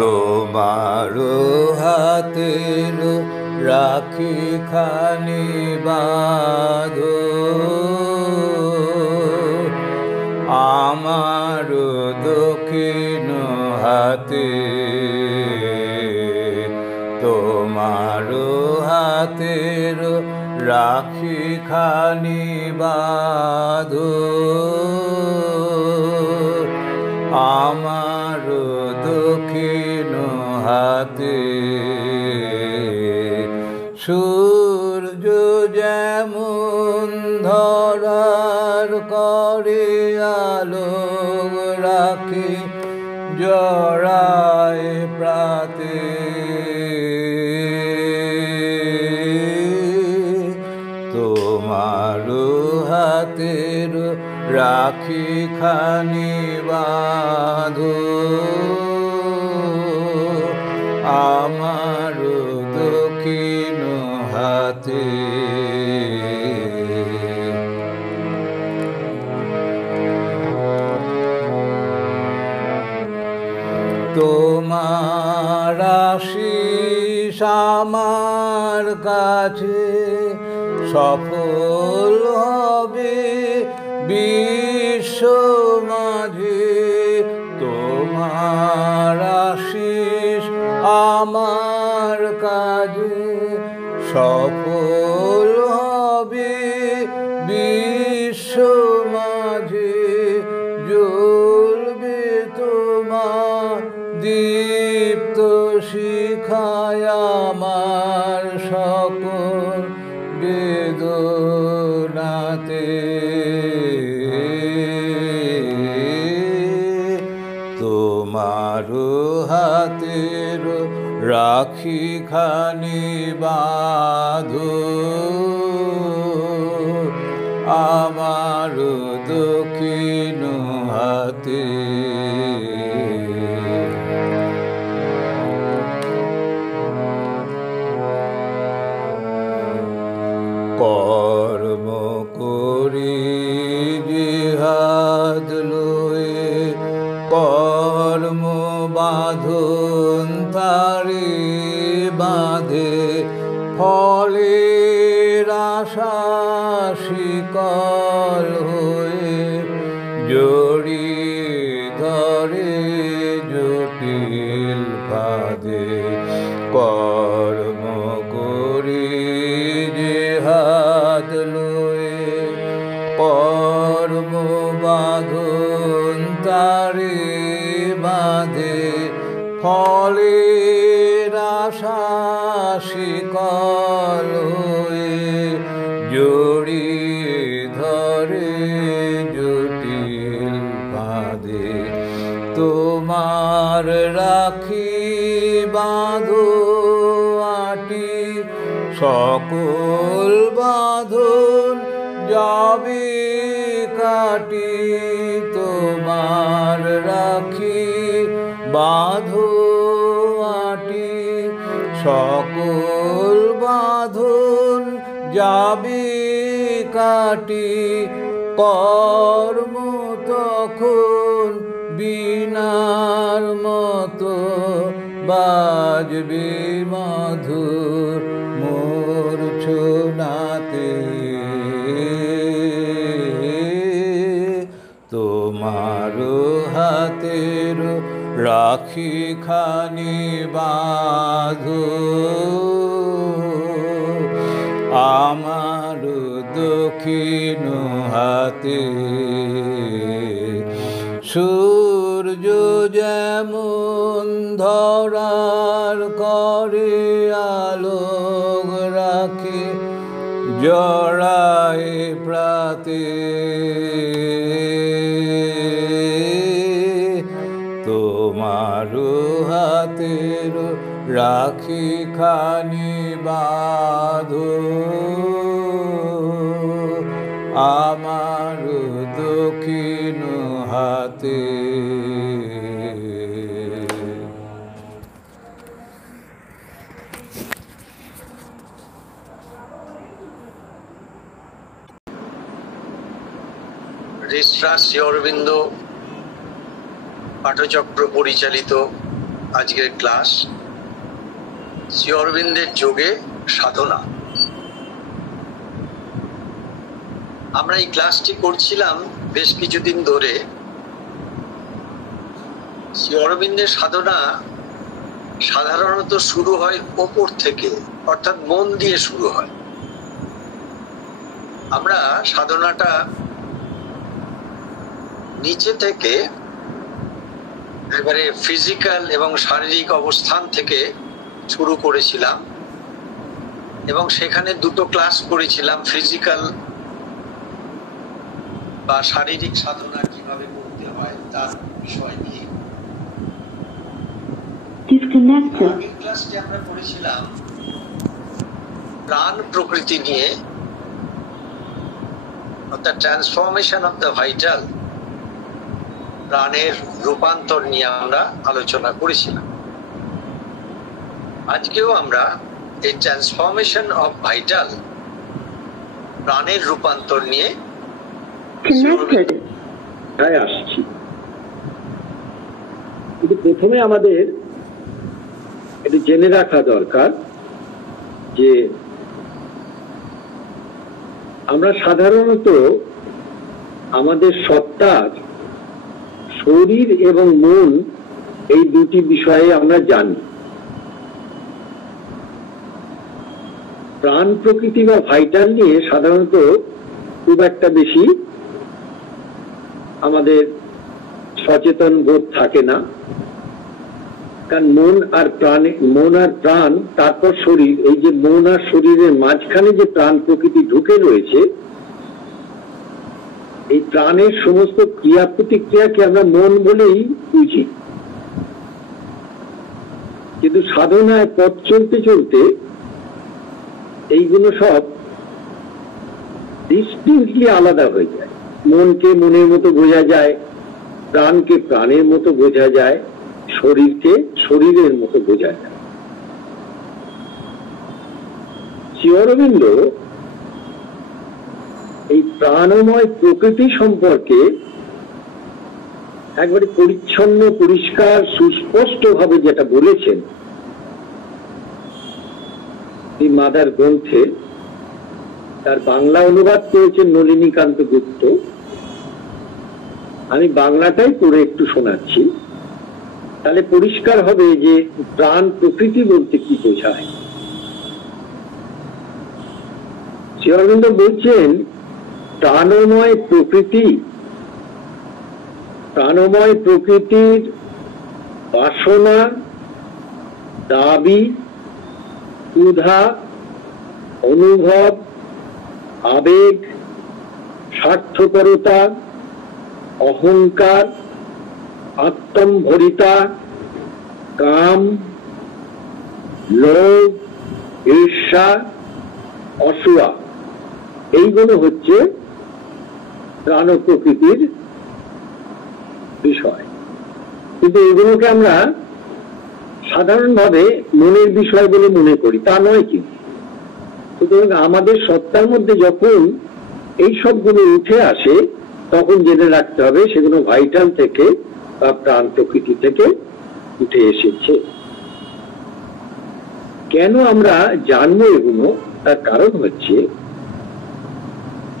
তোমার হাতের রাখি খানি বাঁধো আমার দক্ষিণ হাতে, তোমার হাতের রাখি খানি বাঁধো আমার দক্ষিণ হাতে। সূর্য যেমন ধরার করে আলো রাখি জড়ায় প্রাতে, তোমার হাতের রাখি খানি বাঁধো আমার দক্ষিণ হাতে। তোমার আশিস আমার কাছে সফল হবে বিশ্ব মাঝে, তোমার আশিস আমার কাজে সফল হবে বিশ্ব মাঝে। জ্বলবে তোমার দীপ্ত শিখায় আমার সকল বেদনাতে, তোমার হাতের রাখি খানি বাঁধো আমার দক্ষিণ হাতে। কর্ম করি জিহাদ লয়ে কর্ম বাঁধন তারে বাঁধে, ফলের আশা শিকল হয়ে জড়িয়ে ধরে জটিল ফাঁদে। কর্ম করি জিহাদ লয়ে কর্ম বাঁধন তারে বাঁধে, ফলের আশা শিকল হয়ে জড়িয়ে ধরে জটিল ফাঁদে। তোমার রাখি বাঁধো আটি সকল বাঁধন যাবে কাটি, তোমার রাখি বাঁধো আটি সকল বাঁধন যাবে কাটি। কর্ম তখন বীণার মতো বাজবে মধুর মূর্ছনাতে, তোমার হাতের রাখি খানি বাঁধো আমার দক্ষিণ হাতে। সূর্য যেমন ধরার করে আলো রাখে জড়ায় প্রাতে, তোমার হাতের রাখি খানি বাঁধো আমার দক্ষিণ হাতে। ঋষরাজ শ্রী অরবিন্দ পাঠচক্র পরিচালিত আজকের ক্লাস শ্রী অরবিন্দের যোগে সাধনা। আমরা এই ক্লাসটি করছিলাম বেশ কিছুদিন ধরে। শ্রী অরবিন্দের সাধনা সাধারণত শুরু হয় ওপর থেকে, অর্থাৎ মন দিয়ে শুরু হয়। আমরা সাধনাটা নিচে থেকে একেবারে ফিজিক্যাল এবং শারীরিক অবস্থান থেকে শুরু করেছিলাম এবং সেখানে দুটো ক্লাস করেছিলাম, ফিজিক্যাল বা শারীরিক সাধনা কিভাবে করতে হয় তার বিষয় নিয়ে। আগের ক্লাসটি আমরা করেছিলাম প্রাণ প্রকৃতি নিয়ে, অর্থাৎ ট্রান্সফরমেশন অফ দ্য ভাইটাল, প্রাণের রূপান্তর নিয়ে আমরা আলোচনা করেছিলাম। আজকেও আমরা এই ট্রান্সফরমেশন অফ ভাইটাল, প্রাণের রূপান্তর নিয়ে আসছি। কিন্তু প্রথমে আমাদের এটা জেনে রাখা দরকার যে আমরা সাধারণত আমাদের সত্তার শরীর এবং মন এই দুটি বিষয়ে আমরা জানি। প্রাণ প্রকৃতি বা ভাইটাল নিয়ে সাধারণত খুব একটা বেশি আমাদের সচেতন বোধ থাকে না, কারণ মন আর প্রাণ, তারপর শরীর, এই যে মন আর শরীরের মাঝখানে যে প্রাণ প্রকৃতি ঢুকে রয়েছে, এই প্রাণের সমস্ত ক্রিয়া প্রতিক্রিয়াকে আমরা মন বলেই বুঝি। কিন্তু সাধনায় পথ চলতে চলতে এইগুলো সব ডিস্টিংক্টলি আলাদা হয়ে যায়। মনকে মনের মতো বোঝা যায়, প্রাণকে প্রাণের মতো বোঝা যায়, শরীরকে শরীরের মতো বোঝা যায়। শ্রী অরবিন্দ এই প্রাণময় প্রকৃতি সম্পর্কে একবারে পরিচ্ছন্ন, পরিষ্কার, সুস্পষ্ট ভাবে যেটা বলেছেন এই মাদার গ্রন্থে, তার বাংলা অনুবাদ করেছেন নলিনীকান্ত গুপ্ত। আমি বাংলাটাই পড়ে একটু শোনাচ্ছি, তাহলে পরিষ্কার হবে যে প্রাণ প্রকৃতি বলতে কি বোঝায়। শ্রী অরবিন্দ বলছেন, প্রাণময় প্রকৃতির বাসনা, দাবি, ক্ষুধা, অনুভব, আবেগ, স্বার্থপরতা, অহংকার, আত্মম্ভরিতা, কাম, লোভ, ঈর্ষা, অসূয়া, এইগুলো হচ্ছে প্রাণ প্রকৃতির বিষয়। কিন্তু এগুলোকে আমরা সাধারণভাবে মনের বিষয় বলে মনে করি, তা নয়। কিন্তু সুতরাং আমাদের সত্তার মধ্যে যখন এই সবগুলো উঠে আসে, তখন জেনে রাখতে হবে সেগুলো ভাইটাল থেকে বা প্রাণ প্রকৃতি থেকে উঠে এসেছে। কেন আমরা জানবো এগুলো? তার কারণ হচ্ছে,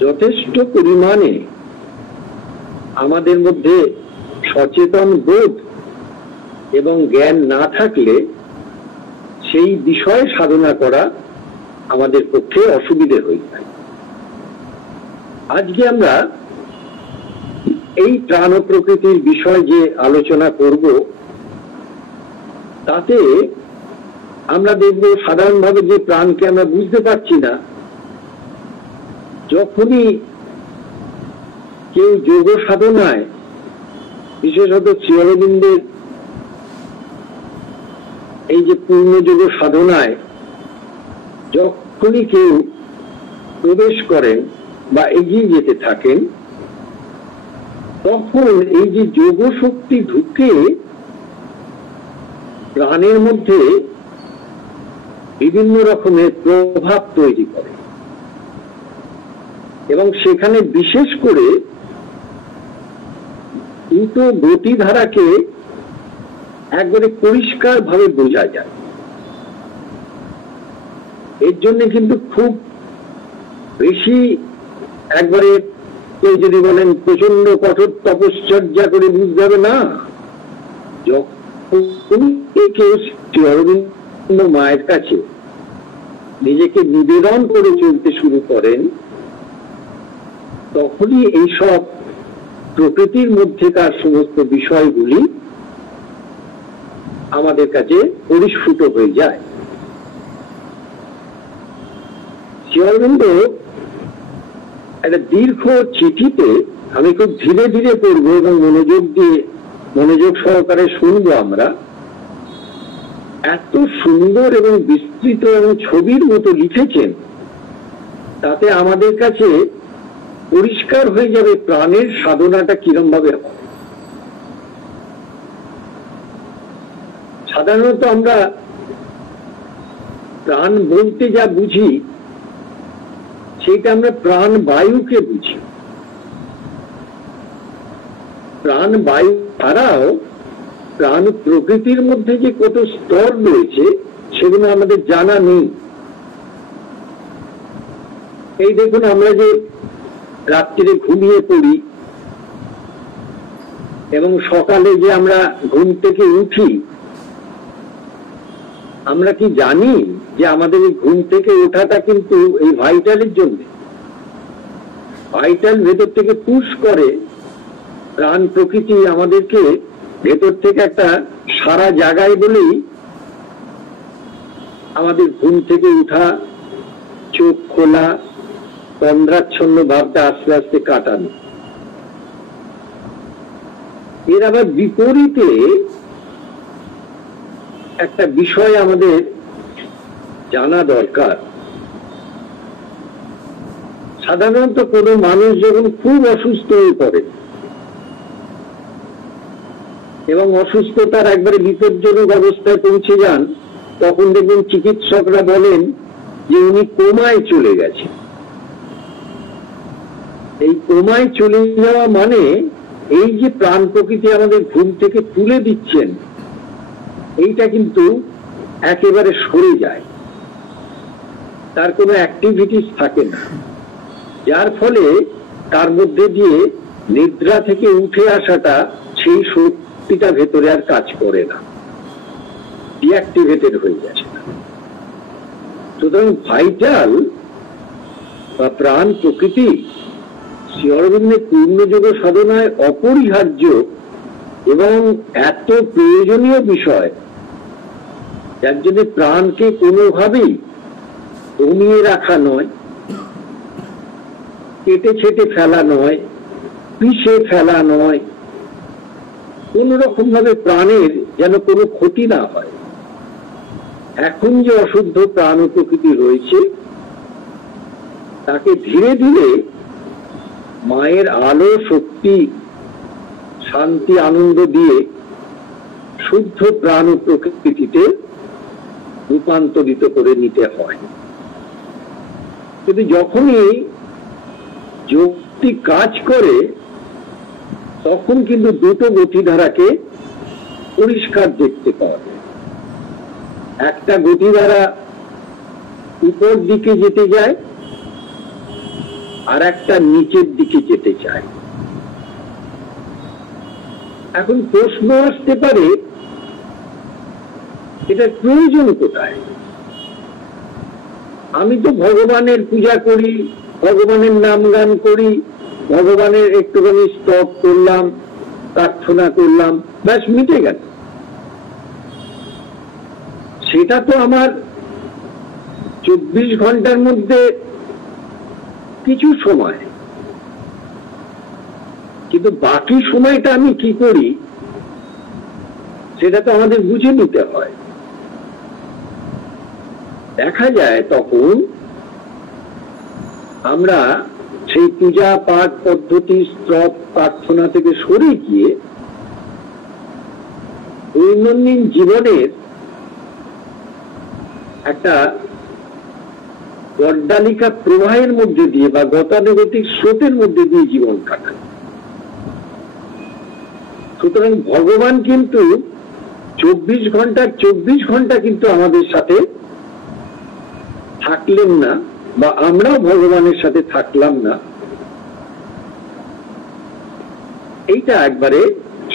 যথেষ্ট পরিমাণে আমাদের মধ্যে সচেতন বোধ এবং জ্ঞান না থাকলে সেই বিষয়ে সাধনা করা আমাদের পক্ষে অসুবিধে হয়ে যায়। আজকে আমরা এই প্রাণ প্রকৃতির বিষয় যে আলোচনা করব, তাতে আমরা দেখব সাধারণভাবে যে প্রাণকে আমরা বুঝতে পারছি না, যখনই কেউ যোগ সাধনায়, বিশেষত শ্রী অরবিন্দের এই যে পূর্ণযোগ সাধনায় যখনই কেউ প্রবেশ করেন বা এগিয়ে যেতে থাকেন, তখন এই যে যোগ শক্তি ঢুকে প্রাণের মধ্যে বিভিন্ন রকমের প্রভাব তৈরি করে এবং সেখানে বিশেষ করে দ্রুত গতিধারাকে একবারে পরিষ্কার ভাবে বোঝা যায়। এর জন্য কিন্তু খুব বেশি একবারে কেউ যদি বলেন প্রচন্ড কঠোর তপশ্চর্যা করে বুঝতে হবে না। যখন কেউ শ্রী অরবিন্দ মায়ের কাছে নিজেকে নিবেদন করে চলতে শুরু করেন, তখনই এইসব প্রকৃতির মধ্যেকার সমস্ত বিষয়গুলি আমাদের কাছে পরিস্ফুট হয়ে যায়। শ্রী অরবিন্দ একটা দীর্ঘ চিঠিতে, আমি খুব ধীরে ধীরে পড়ব এবং মনোযোগ সহকারে শুনবো আমরা, এত সুন্দর এবং বিস্তৃত এবং ছবির মতো লিখেছেন, তাতে আমাদের কাছে পরিষ্কার হয়ে যাবে প্রাণের সাধনাটা কিরম ভাবে হবে। সাধারণত আমরা প্রাণ বলতে যা বুঝি সেটা আমরা প্রাণ বায়ুকে বুঝি। প্রাণ বায়ু ছাড়াও প্রাণ প্রকৃতির মধ্যে যে কত স্তর রয়েছে সেগুলো আমাদের জানা নেই। এই দেখুন, আমরা যে রাত্রিরে ঘুমিয়ে পড়ি এবং সকালে যে আমরা ঘুম থেকে উঠি, আমরা কি জানি যে আমাদের এই ঘুম থেকে ওঠাটা কিন্তু এই ভাইটালের জন্য? ভাইটাল ভেতর থেকে পুশ করে, প্রাণ প্রকৃতি আমাদেরকে ভেতর থেকে একটা সারা জায়গায় বলেই আমাদের ঘুম থেকে উঠা, চোখ খোলা, তন্দ্রাচ্ছন্ন ভাবটা আস্তে আস্তে কাটানো। এর আবার বিপরীতে একটা বিষয় আমাদের জানা দরকার। সাধারণত কোনো মানুষ যখন খুব অসুস্থ হয়ে পড়ে এবং অসুস্থতার একবারে বিপজ্জনক অবস্থায় পৌঁছে যান, তখন দেখবেন চিকিৎসকরা বলেন যে উনি কোমায় চলে গেছে। এই কোমায় চলে যাওয়া মানে এই যে প্রাণ প্রকৃতি আমাদের ঘুম থেকে তুলে দিচ্ছেন, এইটা কিন্তু একেবারে সরে যায়, তার কোনো অ্যাক্টিভিটিস থাকে না, যার ফলে তার মধ্যে দিয়ে নিদ্রা থেকে উঠে আসাটা, সেই শক্তিটা ভেতরে আর কাজ করে না, ডিঅ্যাক্টিভেটেড হয়ে যাচ্ছে। সুতরাং ভাইটাল বা প্রাণ প্রকৃতি শ্রী অরবিন্দের পূর্ণযোগ সাধনায় অপরিহার্য এবং এত প্রয়োজনীয় বিষয়, যার জন্য প্রাণকে কোনোভাবেই কমিয়ে রাখা নয়, কেটে ছেটে ফেলা নয়, পিষে ফেলা নয়, কোন রকম ভাবে প্রাণের যেন কোনো ক্ষতি না হয়। এখন যে অশুদ্ধ প্রাণ প্রকৃতি রয়েছে, তাকে ধীরে ধীরে মায়ের আলো, শক্তি, শান্তি, আনন্দ দিয়ে শুদ্ধ প্রাণ প্রকৃতিতে রূপান্তরিত করে নিতে হয়। কিন্তু যখনই যুক্তি কাজ করে, তখন কিন্তু দুটো গতিধারাকে পরিষ্কার দেখতে পাওয়া যায়। একটা গতিধারা উপর দিকে যেতে যায়, আর একটা নিচের দিকে যেতে চায়। এখন প্রশ্ন আসতে পারে, এটার প্রয়োজন কোথায়? আমি তো ভগবানের পূজা করি, ভগবানের নাম গান করি, ভগবানের একটুখানি স্তব করলাম, প্রার্থনা করলাম, ব্যাস মিটে গেল। সেটা তো আমার 24 ঘন্টার মধ্যে কিছু সময়, কিন্তু বাকি সময়টা আমি কি করি সেটা তো আমাদের বুঝে নিতে হয়। দেখা যায় তখন আমরা সেই পূজা পাঠ পদ্ধতি, স্তব, প্রার্থনা থেকে সরে গিয়ে দৈনন্দিন জীবনের একটা গড্ডালিকা প্রবাহের মধ্যে দিয়ে বা গতানুগতিক স্রোতের মধ্যে দিয়ে জীবন কাটায়। সুতরাং ভগবান কিন্তু 24 ঘন্টার 24 ঘন্টা কিন্তু আমাদের সাথে থাকলেন না, বা আমরাও ভগবানের সাথে থাকলাম না। এইটা একবারে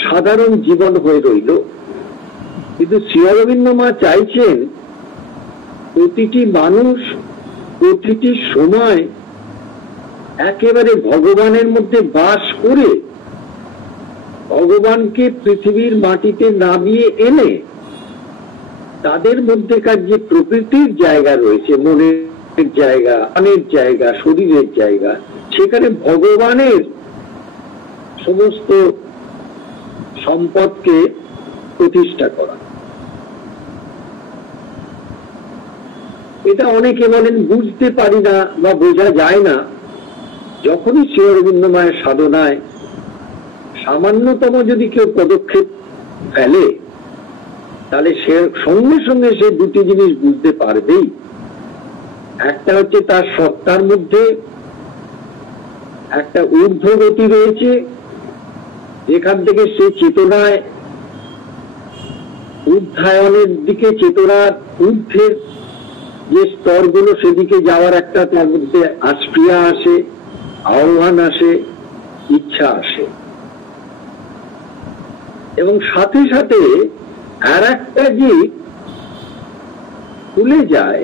সাধারণ জীবন হয়ে রইল। কিন্তু শ্রী অরবিন্দ মা চাইছেন প্রতিটি মানুষ প্রতিটি সময় একেবারে ভগবানের মধ্যে বাস করে ভগবানকে পৃথিবীর মাটিতে নামিয়ে এনে তাদের মধ্যেকার যে প্রকৃতির জায়গা রয়েছে, মনের জায়গা, প্রাণের জায়গা, শরীরের জায়গা, সেখানে ভগবানের সমস্ত সম্পদকে প্রতিষ্ঠা করা। এটা অনেকে বলেন বুঝতে পারি না বা বোঝা যায় না। যখনই শ্রী অরবিন্দ মায়ের সাধনায় সামান্যতম যদি কেউ পদক্ষেপ ফেলে, তাহলে সে সঙ্গে সঙ্গে সে দুটি জিনিস বুঝতে পারবেই। একটা হচ্ছে তার সত্তার মধ্যে একটা ঊর্ধ্বগতি রয়েছে, যেখান থেকে সে চেতনায় উদ্ধায়নের দিকে, চেতনার ঊর্ধ্বের যে স্তরগুলো সেদিকে যাওয়ার একটা তার মধ্যে আস্ফিয়া আসে, আহ্বান আসে, ইচ্ছা আসে। এবং সাথে সাথে আর একটা যে খুলে যায়,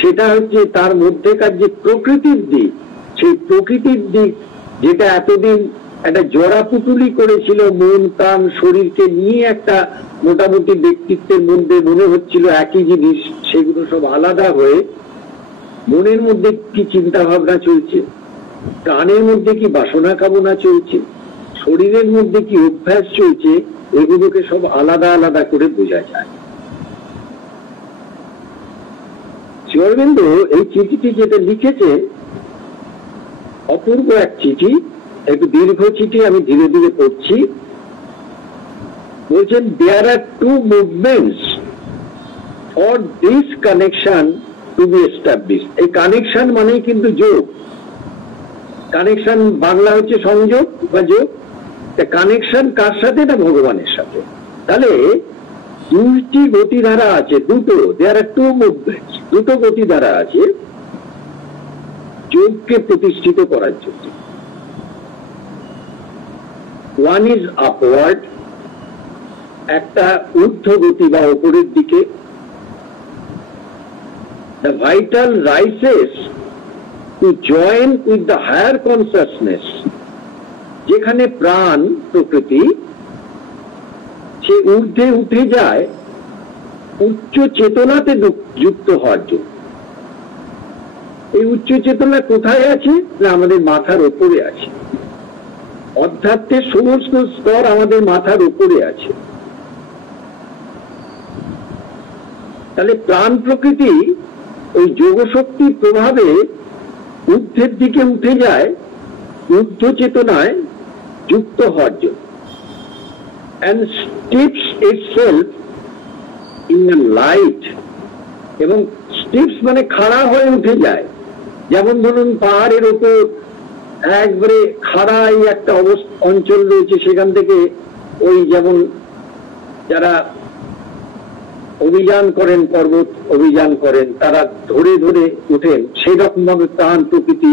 সেটা হচ্ছে তার মধ্যেকার যে প্রকৃতির দিক, সেই প্রকৃতির দিক যেটা এতদিন একটা জড়াপুটুলি করেছিল, মন প্রাণ শরীরকে নিয়ে একটা মোটামুটি ব্যক্তিত্বের মধ্যে মনে হচ্ছিল একই জিনিস, সেগুলো সব আলাদা হয়ে মনের মধ্যে কি চিন্তা ভাবনা চলছে, প্রাণের মধ্যে কি বাসনা কামনা চলছে, শরীরের মধ্যে কি অভ্যাস চলছে, এগুলোকে সব আলাদা আলাদা করে বোঝা যায়। শ্রী অরবিন্দ এই চিঠিটি যেটা লিখেছে, অপূর্ব এক চিঠি, একটু দীর্ঘ চিঠি, আমি ধীরে ধীরে পড়ছি। বলছেন, there are two movements for this connection to be establish. এই কানেকশন মানেই কিন্তু যোগ। কানেকশন বাংলা হচ্ছে সংযোগ বা যোগ। কানেকশন কার সাথে? না ভগবানের সাথে। তাহলে দুটি গতিধারা আছে, দুটো, দেয়ার আর টু মুভমেন্টস, দুটো গতিধারা আছে যোগকে প্রতিষ্ঠিত করার জন্য। ওয়ান ইজ আপওয়ার্ড, একটা ঊর্ধ্বগতি বা উপরের দিকে। The vital rises to join with the higher consciousness, যেখানে প্রাণ প্রকৃতি সে ঊর্ধ্বে উঠে যায় উচ্চ চেতনাতে যুক্ত হওয়ার জন্য। এই উচ্চ চেতনা কোথায় আছে? না আমাদের মাথার উপরে আছে। অধ্যাত্মের সমস্ত স্তর আমাদের মাথার উপরে আছে। তাহলে প্রাণ প্রকৃতি ওই যোগশক্তির প্রভাবে ঊর্ধ্বের দিকে উঠে যায় ঊর্ধ্ব চেতনায় যুক্ত হওয়ার জন্য। and steeps itself in a light, এবং স্টিপস মানে খাড়া হয়ে উঠে যায়। যেমন ধরুন পাহাড়ের উপর একবারে খাড়াই একটা অঞ্চল রয়েছে, সেখান থেকে ওই যেমন যারা অভিযান করেন, পর্বত অভিযান করেন, তারা ধরে ধরে উঠেন, সেই রকম ভাবে প্রাণ প্রকৃতি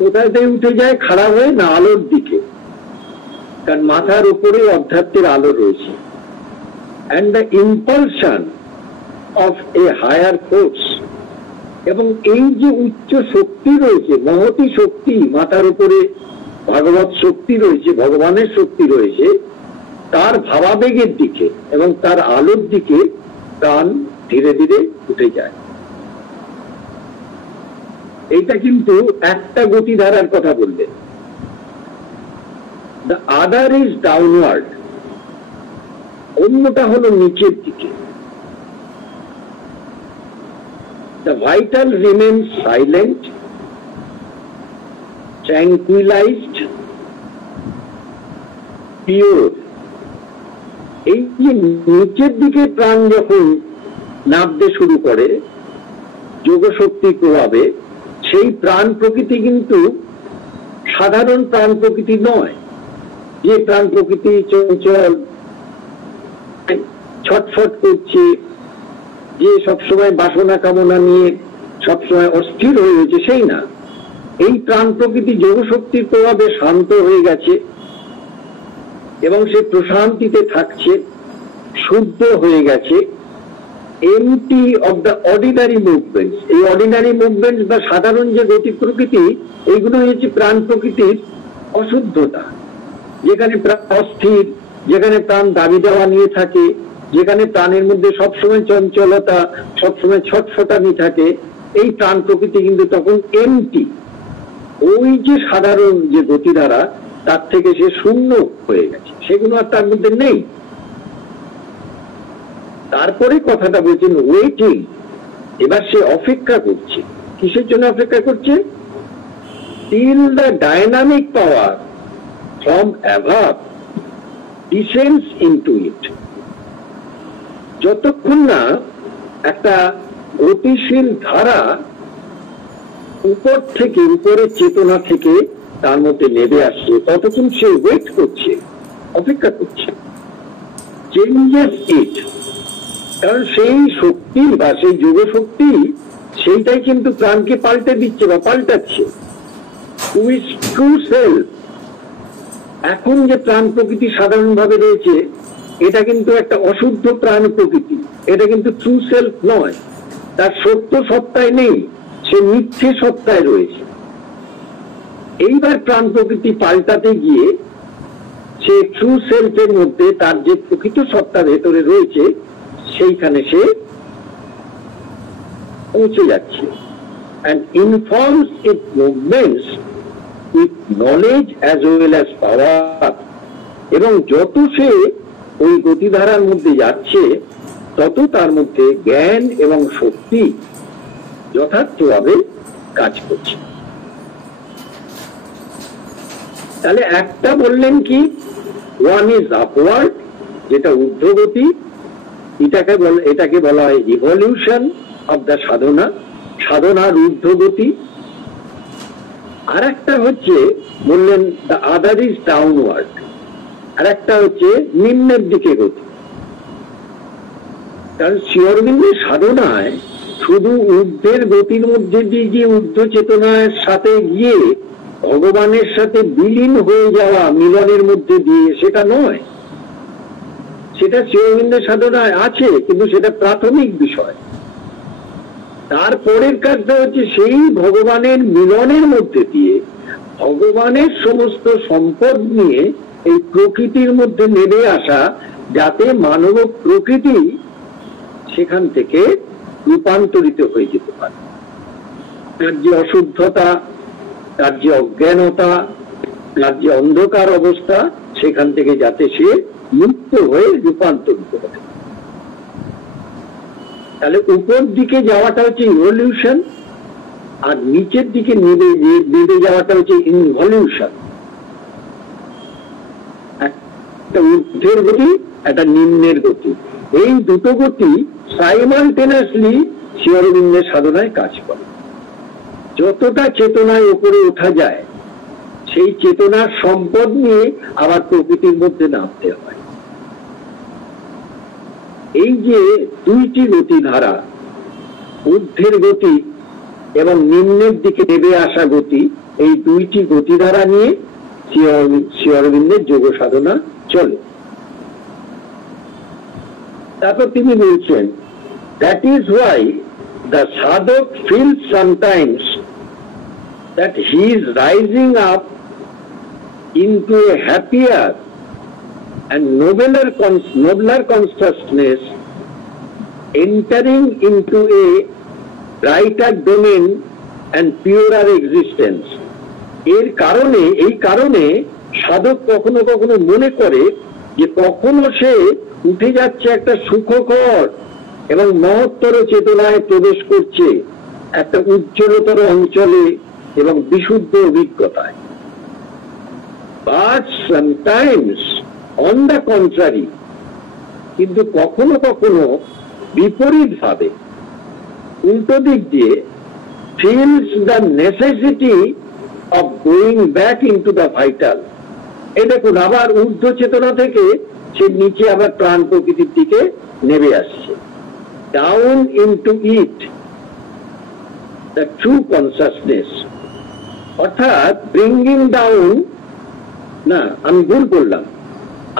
কোথায় থেকে উঠে যায়? খাড়া হয়ে, না আলোর দিকে। কারণ মাথার উপরে অধ্যাত্মের আলো রয়েছে। and the impulsion of a higher force, এবং এই যে উচ্চ শক্তি রয়েছে, মহতী শক্তি, মাথার উপরে ভাগবত শক্তি রয়েছে, ভগবানের শক্তি রয়েছে, তার ভাবাবেগের দিকে এবং তার আলোর দিকে প্রাণ ধীরে ধীরে উঠে যায়। এইটা কিন্তু একটা গতিধারার কথা বললেন। The other is downward, অন্যটা হলো নিচের দিকে। The vital remains silent, tranquilized, pure. এই যে নিচের দিকে প্রাণ যখন নামতে শুরু করে যোগশক্তির প্রভাবে, সেই প্রাণ প্রকৃতি কিন্তু সাধারণ প্রাণ প্রকৃতি নয়। যে প্রাণ প্রকৃতি চঞ্চল, ছটফট করছে, যে সবসময় বাসনা কামনা নিয়ে সবসময় অস্থির হয়ে রয়েছে, সেই না। এই প্রাণ প্রকৃতি যোগশক্তির প্রভাবে শান্ত হয়ে গেছে এবং সে প্রশান্তিতে থাকছে, শুদ্ধ হয়ে গেছে, empty of the ordinary movements. এই অর্ডিনারি মুভমেন্টস বা সাধারণ যে গতি প্রকৃতি, এইগুলো হচ্ছে প্রাণ প্রকৃতির অশুদ্ধতা, যেখানে প্রাণ অস্থির, যেখানে প্রাণ দাবি দেওয়া নিয়ে থাকে, যেখানে প্রাণের মধ্যে সবসময় চঞ্চলতা, সবসময় ছটফটানি থাকে, এই প্রাণ প্রকৃতি কিন্তু তখন এমটি। ওই যে সাধারণ যে গতিধারা, তার থেকে সে শূন্য হয়ে গেছে, সেগুলো আর তার মধ্যে নেই। তারপরে কথাটা বলছেন ওয়েটিং। এবার সে অপেক্ষা করছে। কিসের জন্য অপেক্ষা করছে? till the dynamic power from above descends into it. যতক্ষণ না একটা গতিশীল ধারা উপর থেকে, উপরের চেতনা থেকে তার মধ্যে নেমে আসছে, ততক্ষণ সে ওয়েট করছে, অপেক্ষা করছে। চেঞ্জেস ইট, কারণ সেই শক্তি বা সেই যোগ শক্তি, সেইটাই কিন্তু প্রাণকে পাল্টে দিচ্ছে বা পাল্টাচ্ছে। ট্রু সেলফ, এখন যে প্রাণ প্রকৃতি সাধারণভাবে রয়েছে, এটা কিন্তু একটা অশুদ্ধ প্রাণ প্রকৃতি, এটা কিন্তু ট্রু সেলফ নয়, তার সত্য সত্তায় নেই, সে মিথ্যে সত্তায় রয়েছে। এইবার প্রাণ প্রকৃতি পাল্টাতে গিয়ে সে ট্রু সেলফের মধ্যে তার যে প্রকৃত সত্তা ভেতরে রয়েছে, সেইখানে সে পৌঁছে যাচ্ছে, and informs its movements with knowledge as well as power. এবং যত সে ওই গতিধারার মধ্যে যাচ্ছে, তত তার মধ্যে জ্ঞান এবং শক্তি যথার্থভাবে কাজ করছে। তাহলে একটা বললেন কি, ওয়ান ইজ আপওয়ার্ড, যেটা ঊর্ধ্বগতি, এটাকে বলা হয় ইভলিউশন অফ দ্য সাধনা, সাধনার ঊর্ধ্বগতি। আর একটা হচ্ছে বললেন দ্য আদার ইজ ডাউনওয়ার্ড, আর একটা হচ্ছে নিম্নের দিকে গতি। কারণ শ্রী অরবিন্দের সাধনায় শুধু ঊর্ধ্বের গতির মধ্যে দিয়ে গিয়ে ঊর্ধ্ব চেতনার সাথে গিয়ে ভগবানের সাথে বিলীন হয়ে যাওয়া, মিলনের মধ্যে দিয়ে, সেটা নয়। সেটা শ্রী অরবিন্দের সাধনায় আছে, কিন্তু সেটা প্রাথমিক বিষয়। তারপরের কাজটা হচ্ছে সেই ভগবানের মিলনের মধ্যে দিয়ে ভগবানের সমস্ত সম্পদ নিয়ে এই প্রকৃতির মধ্যে নেমে আসা, যাতে মানব প্রকৃতি সেখান থেকে রূপান্তরিত হয়ে যেতে পারে। তার যে অশুদ্ধতা, তার যে অজ্ঞানতা, তার যে অন্ধকার অবস্থা, সেখান থেকে যাতে সে মুক্ত হয়ে রূপান্তরিত হবে। তাহলে উপর দিকে যাওয়াটা হচ্ছে ইভলিউশন, আর নিচের দিকে নেমে যাওয়াটা হচ্ছে ইনভলিউশন। একটা ঊর্ধ্বের গতি, একটা নিম্নের গতি, এই দুটো গতি সাইমালটেনিয়াসলি শ্রী অরবিন্দের সাধনায় কাজ করে। যতটা চেতনায় উপরে ওঠা যায়, সেই চেতনার সম্পদ নিয়ে আবার প্রকৃতির মধ্যে নামতে হয়। এই যে দুইটি গতিধারা, ঊর্ধ্বের গতি এবং নিম্নের দিকে নেমে আসা গতি, এই দুইটি গতিধারা নিয়ে শ্রী অরবিন্দের যোগ সাধনা চলে। তারপর তিনি বলছেন, দ্যাট ইজ ওয়াই দ্য সাধক feels sometimes that he is rising up into a happier and nobler consciousness, entering into a brighter domain and purer existence. এই কারণে সাধক কখনো কখনো মনে করে যে কখনো সে উঠে যাচ্ছে একটা সুখকর এবং মহত্তর চেতনায় প্রবেশ করছে, একটা উজ্জ্বলতর অঞ্চলে এবং বিশুদ্ধ অভিজ্ঞতায়। But sometimes on the contrary, কিন্তু কখনো কখনো বিপরীত ভাবে, উল্টো দিক দিয়ে, feels the necessity of going back into the vital, এই দেখুন আবার ঊর্ধ্ব চেতনা থেকে সে নিচে আবার প্রাণ প্রকৃতির দিকে নেমে আসছে। Down into it the true consciousness, অর্থাৎ ব্রিঙ্গিং ডাউন, না আমি ভুল করলাম,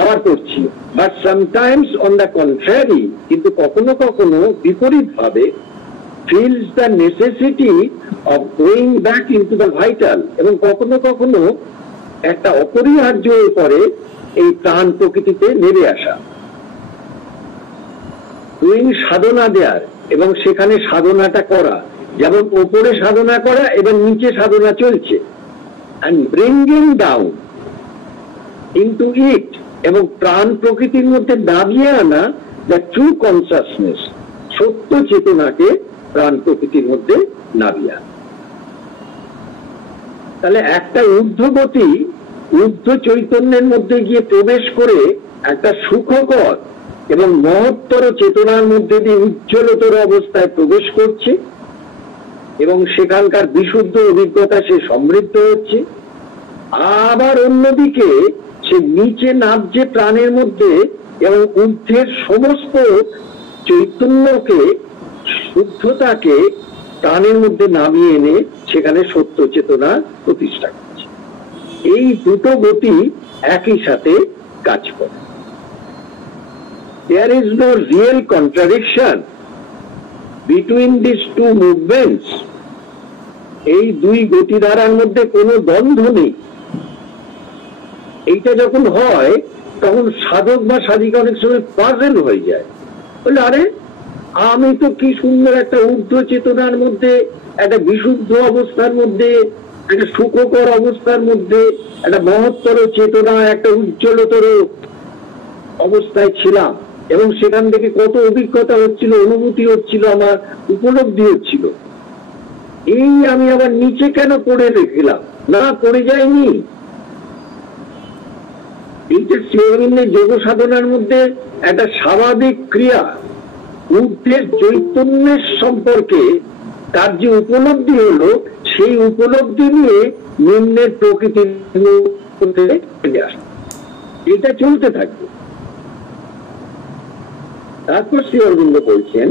আবার করছি, but sometimes on the contrary, কিন্তু কখনো কখনো বিপরীত ভাবে, feels the necessity of going back into the vital, এবং কখনো কখনো একটা অপরিহার্য হয়ে পড়ে এই প্রাণ প্রকৃতিতে নেমে আসা। ডুইং সাধনা দেয়ার, এবং সেখানে সাধনাটা করা, যেমন ওপরে সাধনা করা এবং নিচে সাধনা চলছে। and bringing down into it, এবং প্রাণ প্রকৃতির মধ্যে নামিয়ে আনা the true consciousness, সত্য চেতনাকে প্রাণ প্রকৃতির মধ্যে নামিয়ে আনা। তাহলে একটা ঊর্ধ্বগতি ঊর্ধ্ব চৈতন্যের মধ্যে গিয়ে প্রবেশ করে একটা সুখকর এবং মহত্তর চেতনার মধ্যে দিয়ে উজ্জ্বলতর অবস্থায় প্রবেশ করছে, এবং সেখানকার বিশুদ্ধ অভিজ্ঞতা সে সমৃদ্ধ হচ্ছে। আবার অন্যদিকে সে নিচে নামছে প্রাণের মধ্যে, এবং ঊর্ধ্বের সমস্ত চৈতন্যকে, শুদ্ধতাকে প্রাণের মধ্যে নামিয়ে এনে সেখানে সত্য চেতনা প্রতিষ্ঠা করছে। এই দুটো গতি একই সাথে কাজ করে। There is no real contradiction between these two movements. এই দুই গতিধারার মধ্যে কোনো দ্বন্দ্ব নেই। এইটা যখন হয় তখন সাধক বা সাধিকা অনেক সময় পাজল হয়ে যায়, বলে আরে আমি তো কি সুন্দর একটা ঊর্ধ্ব চেতনার মধ্যে, একটা বিশুদ্ধ অবস্থার মধ্যে, একটা সুখকর অবস্থার মধ্যে, একটা মহত্তর চেতনা, একটা উজ্জ্বলতর অবস্থায় ছিলাম, এবং সেখান থেকে কত অভিজ্ঞতা হচ্ছিল, অনুভূতি হচ্ছিল, আমার উপলব্ধি হচ্ছিল। এই আমি আবার নিচে কেন পড়ে রেখেলাম? না, পড়ে যায়নি। এইটা শ্রী অরবিন্দের যোগ সাধনার মধ্যে একটা স্বাভাবিক ক্রিয়া। ঊর্ধ্বের চৈতন্যের সম্পর্কে তার যে উপলব্ধি হলো, সেই উপলব্ধি নিয়ে নিম্নের প্রকৃতির মধ্যে আসে, এটা চলতে থাকবে। তারপর শ্রী অরবিন্দ বলছেন,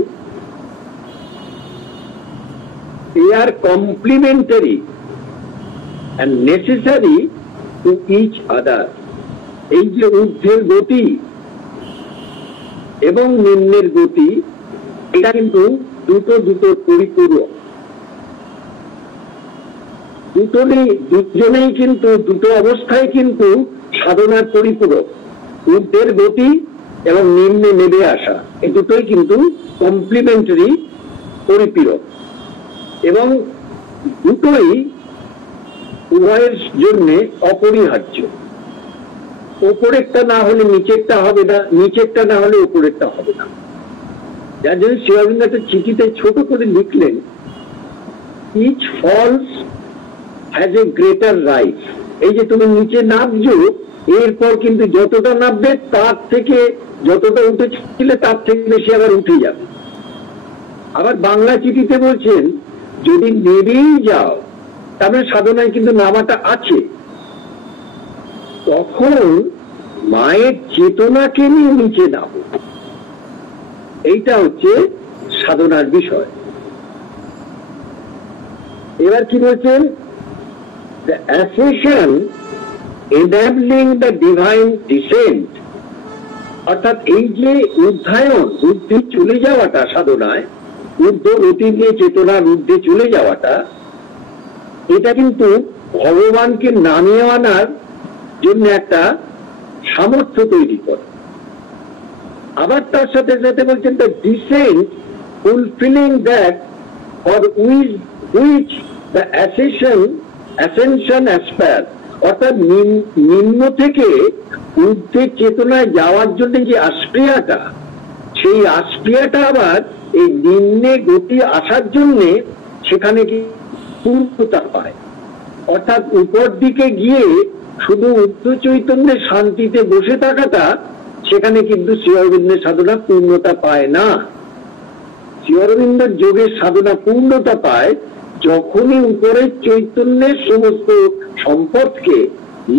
they are complementary and necessary to each other. এই যে ঊর্ধ্বের গতি এবং নিম্নের গতি, এটা কিন্তু দুটোর পরিপূরক। দুজনেই কিন্তু, দুটো অবস্থায় কিন্তু সাধনার পরিপূরক। ঊর্ধ্বের গতি এবং নিম্নে নেমে আসা, এই দুটোই কিন্তু কমপ্লিমেন্টারি, পরিপূরক, এবং দুটোই উভয়ের জন্য অপরিহার্য। উপরেরটা না হলে নিচেরটা হবে না, নিচেরটা না হলে উপরেরটা হবে না। যার জন্য শ্রী অরবিন্দ একটা চিঠিতে ছোট করে লিখলেন, each falls has a greater right. এই যে তুমি নিচে নামছো, এরপর কিন্তু যতটা নামবে তার থেকে, যতটা উঠেছিলে তার থেকে বেশি আবার উঠে যাবে। আবার বাংলা চিঠিতে বলছেন, যদি নেমেই যাও তাহলে সাধনায় কিন্তু নামাটা আছে। তখন মায়ের চেতনাকে নিয়ে নিচে নামো, এইটা হচ্ছে সাধনার বিষয়। এবার কি বলছেন, the ascension enabling the divine descent, অর্থাৎ এই যে উদ্ধায়ন, ঊর্ধ্বে চলে যাওয়াটা সাধনায়, ঊর্ধ্ব গতি নিয়ে চেতনার ঊর্ধ্বে চলে যাওয়াটা, এটা কিন্তু ভগবানকে নামিয়ে আনার জন্য একটা সামর্থ্য তৈরি করে। আবার তার সাথে সাথে বলছেন, the descent fulfilling that for which the ascension aspire, অর্থাৎ নিম্ন থেকে ঊর্ধ্বের চেতনায় যাওয়ার জন্য যে আস্প্রিয়াটা, সেই আস্প্রিয়াটা আবার এই নিম্নে গতি আসার জন্য সেখানে কি পূর্ণতা পায়। অর্থাৎ উপর দিকে গিয়ে শুধু ঊর্ধ্ব চৈতন্যের শান্তিতে বসে থাকাটা, সেখানে কিন্তু শ্রী অরবিন্দের সাধনা পূর্ণতা পায় না। শ্রী অরবিন্দের যোগের সাধনা পূর্ণতা পায় যখনই উপরের চৈতন্যের সমস্ত সম্পদকে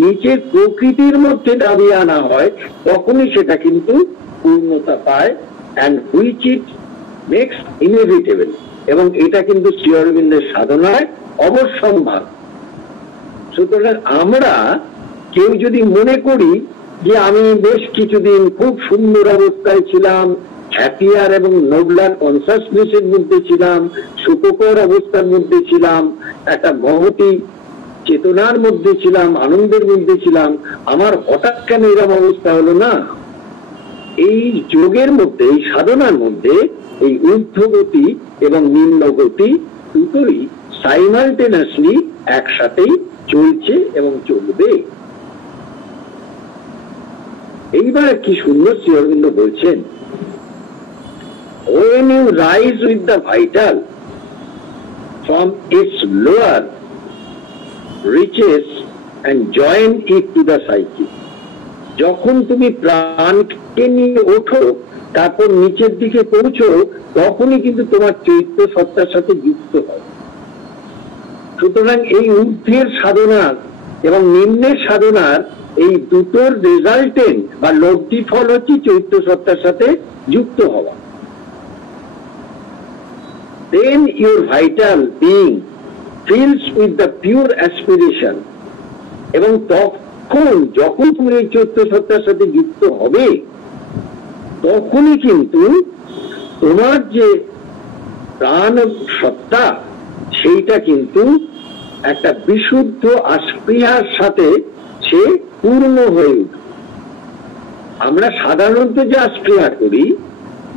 নিচের প্রকৃতির মধ্যে দাবিয়ে আনা হয়, তখনই সেটা কিন্তু পূর্ণতা পায়, and which it makes inevitable। এবং এটা কিন্তু শ্রী অরবিন্দের সাধনায় অবশ্যম্ভাবী। সুতরাং আমরা কেউ যদি মনে করি যে আমি বেশ কিছুদিন খুব সুন্দর অবস্থায় ছিলাম, হ্যাপিয়ার এবং নোবলার কনসাসনেসের মধ্যে ছিলাম, সুখকর অবস্থার মধ্যে ছিলাম, একটা মহতী চেতনার মধ্যে ছিলাম, আনন্দের মধ্যে ছিলাম, আমার হঠাৎ কেন এরকম অবস্থা হলো না। এই যোগের মধ্যে, এই সাধনার মধ্যে এই ঊর্ধ্বগতি এবং নিম্নগতি দুটোই সাইমালটেনিয়াসলি একসাথেই চলছে এবং চলবে। এইবার কি সুন্দর শ্রী অরবিন্দ বলছেন, when you rise with the vital from its lower reaches and join it to the psyche, যখন তুমি প্রাণকে নিয়ে ওঠো তারপর নিচের দিকে পৌঁছো, তখনই কিন্তু তোমার চৈত্য সত্তার সাথে যুক্ত হয়। সুতরাং এই ঊর্ধ্বের সাধনার এবং নিম্নের সাধনার এই দুটোর রেজাল্টেন্ট বা লব্ধি ফল হচ্ছে চৈত্য সত্তার সাথে যুক্ত হওয়া। Then your vital being fills with the pure aspiration, এবং তখন যখন তুমি এই চৈত্য সত্তার সাথে যুক্ত হবে, তখনই কিন্তু তোমার যে প্রাণ সত্তা সেইটা কিন্তু একটা বিশুদ্ধ আস্পৃহার সাথে সে পূর্ণ হয়ে উঠবে। আমরা সাধারণত যে আস্পৃহা করি,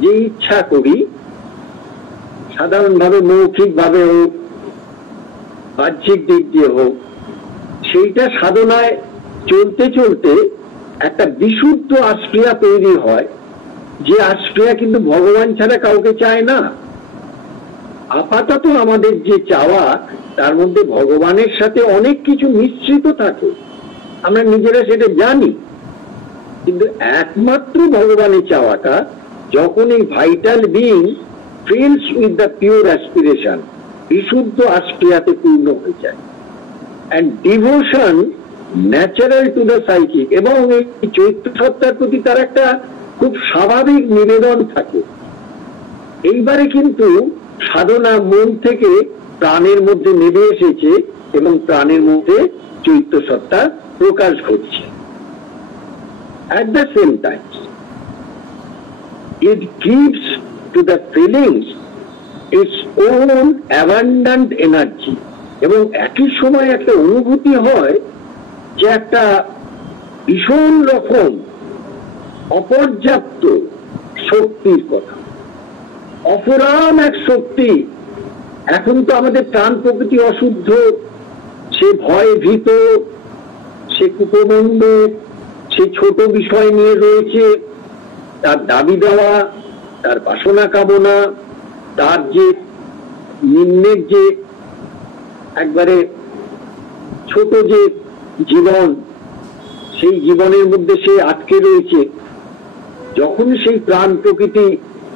যে ইচ্ছা করি, সাধারণভাবে মৌখিক ভাবে হোক, বাহ্যিক দিক দিয়ে হোক, সেইটা সাধনায় চলতে চলতে একটা বিশুদ্ধ আস্পৃহা তৈরি হয়, যে আস্পৃহা কিন্তু ভগবান ছাড়া কাউকে চায় না। আপাতত আমাদের যে চাওয়া তার মধ্যে ভগবানের সাথে অনেক কিছু মিশ্রিত থাকে, আমরা নিজেরা সেটা জানি, কিন্তু একমাত্র ভগবানের চাওয়াটা যখন এই vital being feels with the pure aspiration, বিশুদ্ধ আস্পৃহাতে পূর্ণ হয়ে যায়, and devotion natural to the psychic, এবং এই চৈত্য সত্তার প্রতি তার একটা খুব স্বাভাবিক নিবেদন থাকে। এইবারে কিন্তু সাধনা মন থেকে প্রাণের মধ্যে নেমে এসেছে এবং প্রাণের মধ্যে চৈত্য সত্তা প্রকাশ ঘটছে। At the same time, it gives to the feelings its own abundant energy, এবং একই সময় একটা অনুভূতি হয় যে একটা ভীষণ রকম অপর্যাপ্ত শক্তির কথা, অপরাম এক শক্তি। এখন তো আমাদের প্রাণ প্রকৃতি অশুদ্ধ, সে ভয় ভীত, সে কুপমন্ড, সে ছোট বিষয় নিয়ে রয়েছে, তার দাবি দেওয়া, তার বাসনা কামনা, তার যে নিম্নের যে একবারে ছোট যে জীবন, সেই জীবনের মধ্যে সে আটকে রয়েছে। যখন সেই প্রাণ প্রকৃতি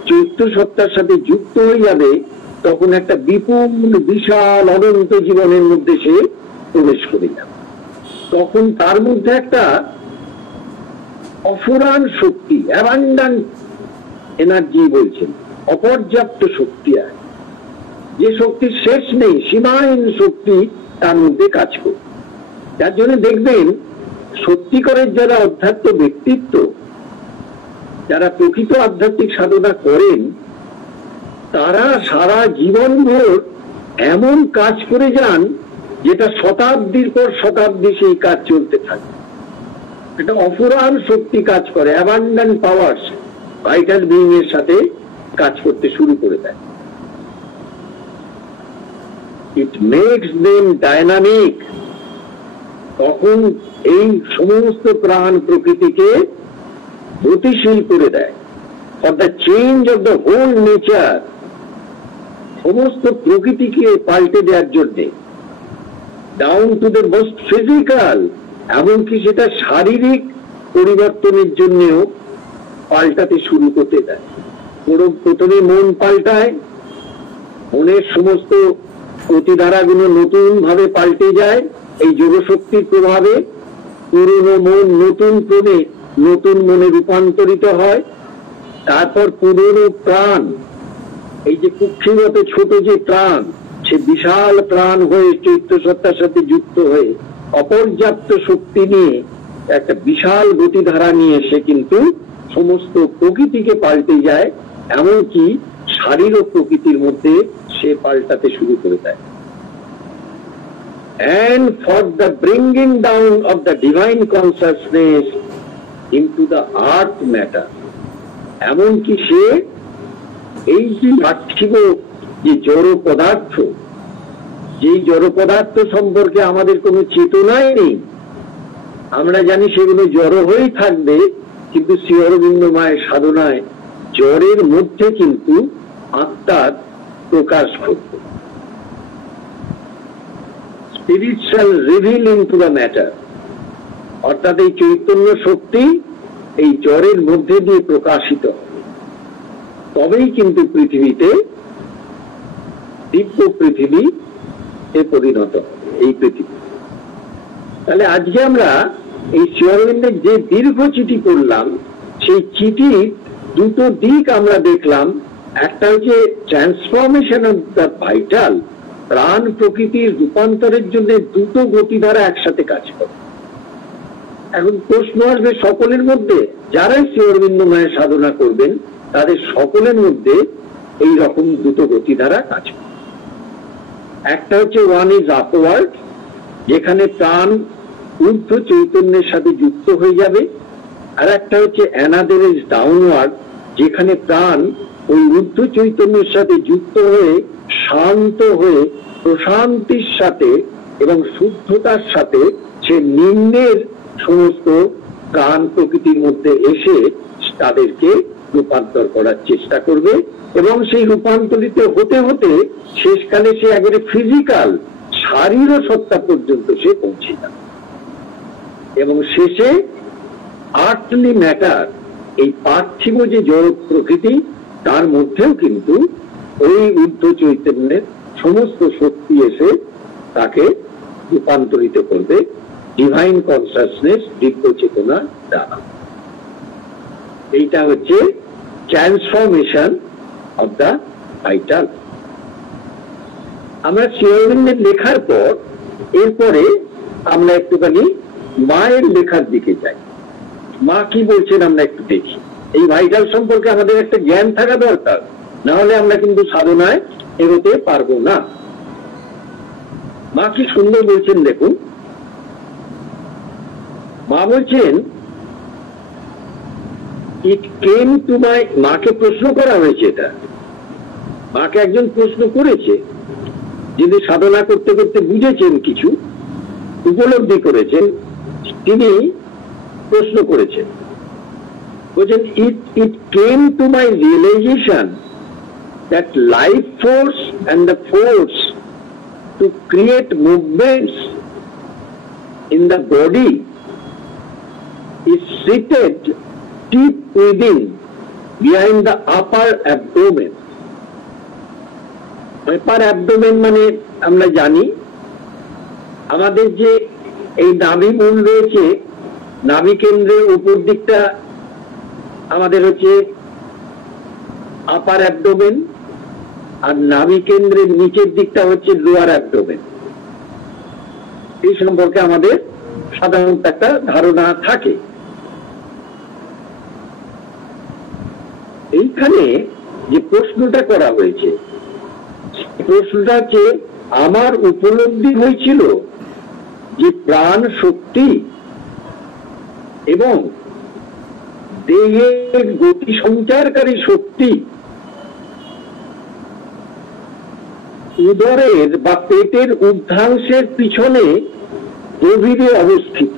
চৈত্য সত্তার সাথে যুক্ত হয়ে যাবে, তখন একটা বিপুল বিশাল অনন্ত জীবনের মধ্যে সে প্রবেশ করে যাবে। তখন তার মধ্যে একটা অফুরান শক্তি, অ্যাবান্ডান্ট এনার্জি বলছেন, অপর্যাপ্ত শক্তি আছে, যে শক্তির শেষ নেই, সীমাহীন শক্তি তার মধ্যে কাজ করে। যার জন্য দেখবেন সত্যিকারের যারা অধ্যাত্ম ব্যক্তিত্ব, যারা প্রকৃত আধ্যাত্মিক সাধনা করেন, তারা সারা জীবনভর এমন কাজ করে যান যেটা শতাব্দীর পর শতাব্দী সেই কাজ চলতে থাকে। এটা অফুরান শক্তি কাজ করে, অ্যাবান্ডান্ট পাওয়ার্স ভাইটাল বিইং এর সাথে কাজ করতে শুরু করে দেয়। ইট মেক্স দেম ডাইনামিক, তখন এই সমস্ত প্রাণ প্রকৃতিকে গতিশীল করে দেয়। For the change of the whole nature, সমস্ত প্রকৃতিকে পাল্টে দেওয়ার জন্য, down to the most physical, এমনকি সেটা শারীরিক পরিবর্তনের জন্যও পাল্টাতে শুরু করতে দেয়। প্রথমে মন পাল্টায়, মনের সমস্ত প্রতিধারাগুলো নতুন ভাবে পাল্টে যায় এই যোগশক্তির প্রভাবে, পুরনো মন নতুন ক্রমে নতুন মনে রূপান্তরিত হয়, তারপর পুরনো প্রাণ, এই যে কুক্ষিগত ছোট যে প্রাণ, সে বিশাল প্রাণ হয়ে চৈত্য সত্তার সাথে যুক্ত হয়ে অপর্যাপ্ত শক্তি নিয়ে একটা বিশাল গতিধারা নিয়ে সে কিন্তু সমস্ত প্রকৃতিকে পাল্টে যায়, এমনকি শারীরিক প্রকৃতির মধ্যে সে পাল্টাতে শুরু করে দেয়। And for the bringing down of the divine consciousness into the earth matter, এমনকি সে এই যে পার্থিব যে জড় পদার্থ, যেই জড় পদার্থ সম্পর্কে আমাদের কোনো চেতনাই নেই, আমরা জানি সেগুলো জড় হয়েই থাকবে, কিন্তু শ্রী অরবিন্দ মায়ের সাধনায় জড়ের মধ্যে কিন্তু আত্মার প্রকাশ ঘটবে। Spirit shall reveal into the matter, অর্থাৎ এই চৈতন্য শক্তি এই জড়ের মধ্যে দিয়ে প্রকাশিত হবে, তবেই কিন্তু পৃথিবীতে দিব্য পৃথিবী এ পরিণত হবে এই পৃথিবী। তাহলে আজকে আমরা এই শ্রী অরবিন্দের যে দীর্ঘ চিঠি পড়লাম, সেই চিঠির দুটো দিক আমরা দেখলাম। একটা হচ্ছে ট্রান্সফরমেশন অফ দ্য ভাইটাল, প্রাণ প্রকৃতির রূপান্তরের জন্য দুটো গতিধারা একসাথে কাজ করে। এখন প্রশ্ন আসবে সকলের মধ্যে, যারাই শ্রী অরবিন্দ মায়ের সাধনা করবেন তাদের সকলের মধ্যে এই রকম দুটো গতিধারা কাজ করে। একটা হচ্ছে ওয়ান ইজ আপওয়ার্ড, যেখানে প্রাণ ঊর্ধ্ব চৈতন্যের সাথে যুক্ত হয়ে যাবে, আর একটা হচ্ছে অ্যানাদার ইজ ডাউনওয়ার্ড, যেখানে প্রাণ ওই ঊর্ধ্ব চৈতন্যের সাথে যুক্ত হয়ে শান্ত হয়ে প্রশান্তির সাথে এবং শুদ্ধতার সাথে সে নিম্নের সমস্ত প্রাণ প্রকৃতির মধ্যে এসে তাদেরকে রূপান্তর করার চেষ্টা করবে, এবং সেই রূপান্তরিত হতে হতে শেষকালে সে একেবারে ফিজিক্যাল শারীরিক সত্তা পর্যন্ত সে পৌঁছে যাবে, এবং শেষে আর্থলি ম্যাটার, এই পার্থিব যে জড় প্রকৃতি, তার মধ্যেও কিন্তু ওই ঊর্ধ্ব চৈতন্যের সমস্ত শক্তি এসে তাকে রূপান্তরিত করবে ডিভাইন কনসাসনেস, দিব্য চেতনা দ্বারা। এইটা হচ্ছে ট্রান্সফরমেশন অফ দ্য ভাইটাল। আমরা শ্রী অরবিন্দের লেখার পর এরপরে আমরা একটুখানি মায়ের লেখার দিকে যাই। মা কি বলছেন আমরা একটু দেখি। এই ভাইটাল সম্পর্কে আমাদের একটা জ্ঞান থাকা দরকার, না হলে আমরা কিন্তু সাধনায় এগোতে পারবো না। মা কি সুন্দর বলছেন দেখুন। মা বলছেন, ইট কেম টু মাই, মাকে প্রশ্ন করা হয়েছে, এটা মাকে একজন প্রশ্ন করেছে, যিনি সাধনা করতে করতে বুঝেছেন, কিছু উপলব্ধি করেছেন, তিনি প্রশ্ন করেছেন, বলছেন, it came to my realisation that life force and the force to create movements in the body is seated deep within, behind the upper abdomen. Upper abdomen মানে আমরা জানি আমাদের যে এই নাভি মূল রয়েছে, নাভি কেন্দ্রের উপর দিকটা আমাদের হচ্ছে আপার অ্যাবডোমেন, আর নাভি কেন্দ্রের নিচের দিকটা হচ্ছে লোয়ার অ্যাবডোমেন। এই সম্পর্কে আমাদের সাধারণত একটা ধারণা থাকে। এইখানে যে প্রশ্নটা করা হয়েছে, প্রশ্নটা হচ্ছে, আমার উপলব্ধি হয়েছিল যে প্রাণ শক্তি এবং দেহের গতি সঞ্চারকারী শক্তি উদরের বা পেটের ঊর্ধ্বাংশের পিছনে গভীরে অবস্থিত।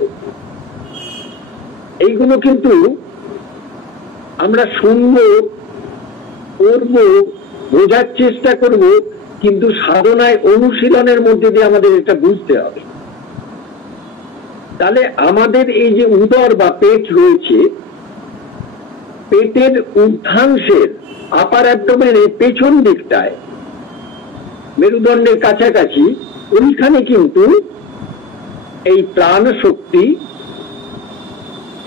এইগুলো কিন্তু আমরা শুনবো, করবো, বোঝার চেষ্টা করব, কিন্তু সাধনায় অনুশীলনের মধ্যে দিয়ে আমাদের এটা বুঝতে হবে। তাহলে আমাদের এই যে উদর বা পেট রয়েছে, পেটের ঊর্ধ্বাংশের আপার অ্যাবডোমেনের পেছন দিকটায় মেরুদণ্ডের কাছাকাছি, ওইখানে কিন্তু এই প্রাণ শক্তি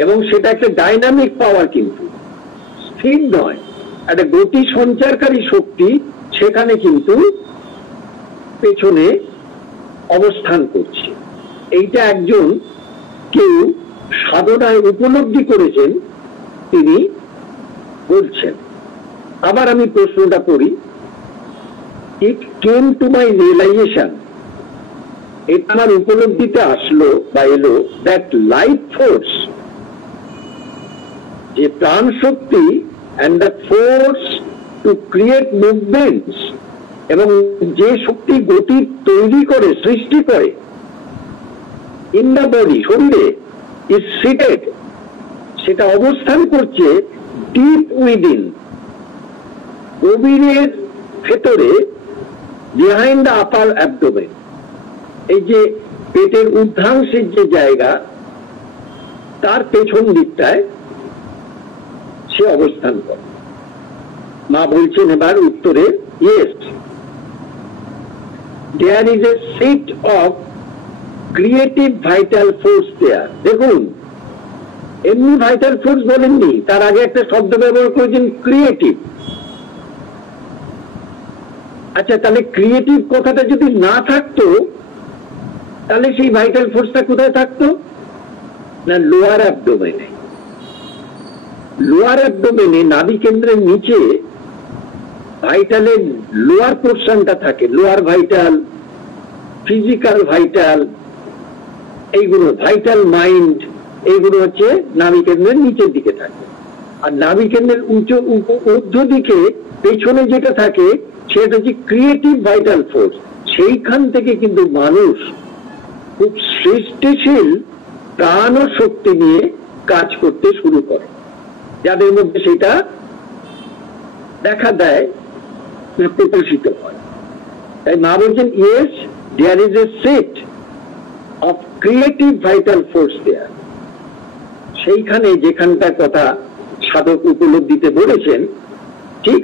এবং সেটা একটা ডাইনামিক পাওয়ার, কিন্তু স্থির নয়, একটা গতি সঞ্চারকারী শক্তি সেখানে কিন্তু পেছনে অবস্থান করছে। এইটা একজন কেউ সাধনায় উপলব্ধি করেছেন, তিনি বলছেন। আবার আমি প্রশ্নটা করি, ইট কেম টু মাই রিয়েলাইজেশন, এটা আমার উপলব্ধিতে আসলো বা এলো, দ্যাট লাইফ ফোর্স, যে প্রাণ শক্তি and the force to create movements, এবং যে শক্তি গতি তৈরি করে, সৃষ্টি করে, in the body, শরীরে, is seated, সেটা অবস্থান করছে deep within, গভীরের ভেতরে, behind the upper abdomen, এই যে পেটের ঊর্ধ্বাংশের যে জায়গা, তার পেছন দিকটায় সে অবস্থান করে। মা বলছেন এবার উত্তরে, yes, there is a seat of creative vital force there. দেখুন, এমনি ভাইটাল ফোর্স বলেননি, তার আগে একটা শব্দ ব্যবহার করেছেন, ক্রিয়েটিভ। আচ্ছা, তাহলে ক্রিয়েটিভ কথাটা যদি না থাকতো, তাহলে সেই ভাইটাল ফোর্সটা কোথায় থাকতো? না, লোয়ার অ্যাবডোমেনে। লোয়ার অ্যাবডোমেনে নাভি কেন্দ্রের নিচে ভাইটালের লোয়ার পোর্শনটা থাকে, লোয়ার ভাইটাল, ফিজিক্যাল ভাইটাল, এইগুলো ভাইটাল মাইন্ড, এইগুলো হচ্ছে নাভি কেন্দ্রের নিচের দিকে থাকে। আর নাভি কেন্দ্রের ঊর্ধ্ব দিকে পেছনে যেটা থাকে সেটা হচ্ছে ক্রিয়েটিভ ভাইটাল ফোর্স। সেইখান থেকে কিন্তু মানুষ খুব সৃষ্টিশীল প্রাণ ও শক্তি নিয়ে কাজ করতে শুরু করে, যাদের মধ্যে সেটা দেখা দেয়, প্রকাশিত হয়। তাই মা বলছেন, yes, there is a set of creative vital force there. সেইখানে যেখানটার কথা সাধক উপলব্ধিতে বলেছেন, ঠিক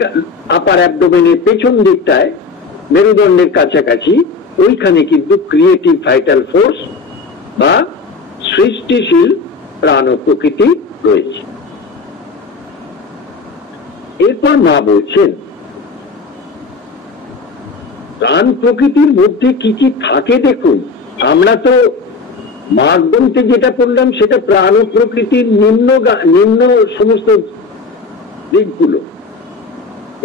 আপার অ্যাবডোমেনের পেছন দিকটায়, মেরুদণ্ডের কাছাকাছি, ওইখানে কিন্তু ক্রিয়েটিভ ভাইটাল ফোর্স বা সৃষ্টিশীল প্রাণ ও প্রকৃতি রয়েছে। এরপর মা বলছেন, প্রাণ প্রকৃতির মধ্যে কি কি থাকে দেখুন। আমরা তো মাঘ গ্রন্থে যেটা পড়লাম সেটা প্রাণ ও প্রকৃতির নিম্ন সমস্ত দিকগুলো।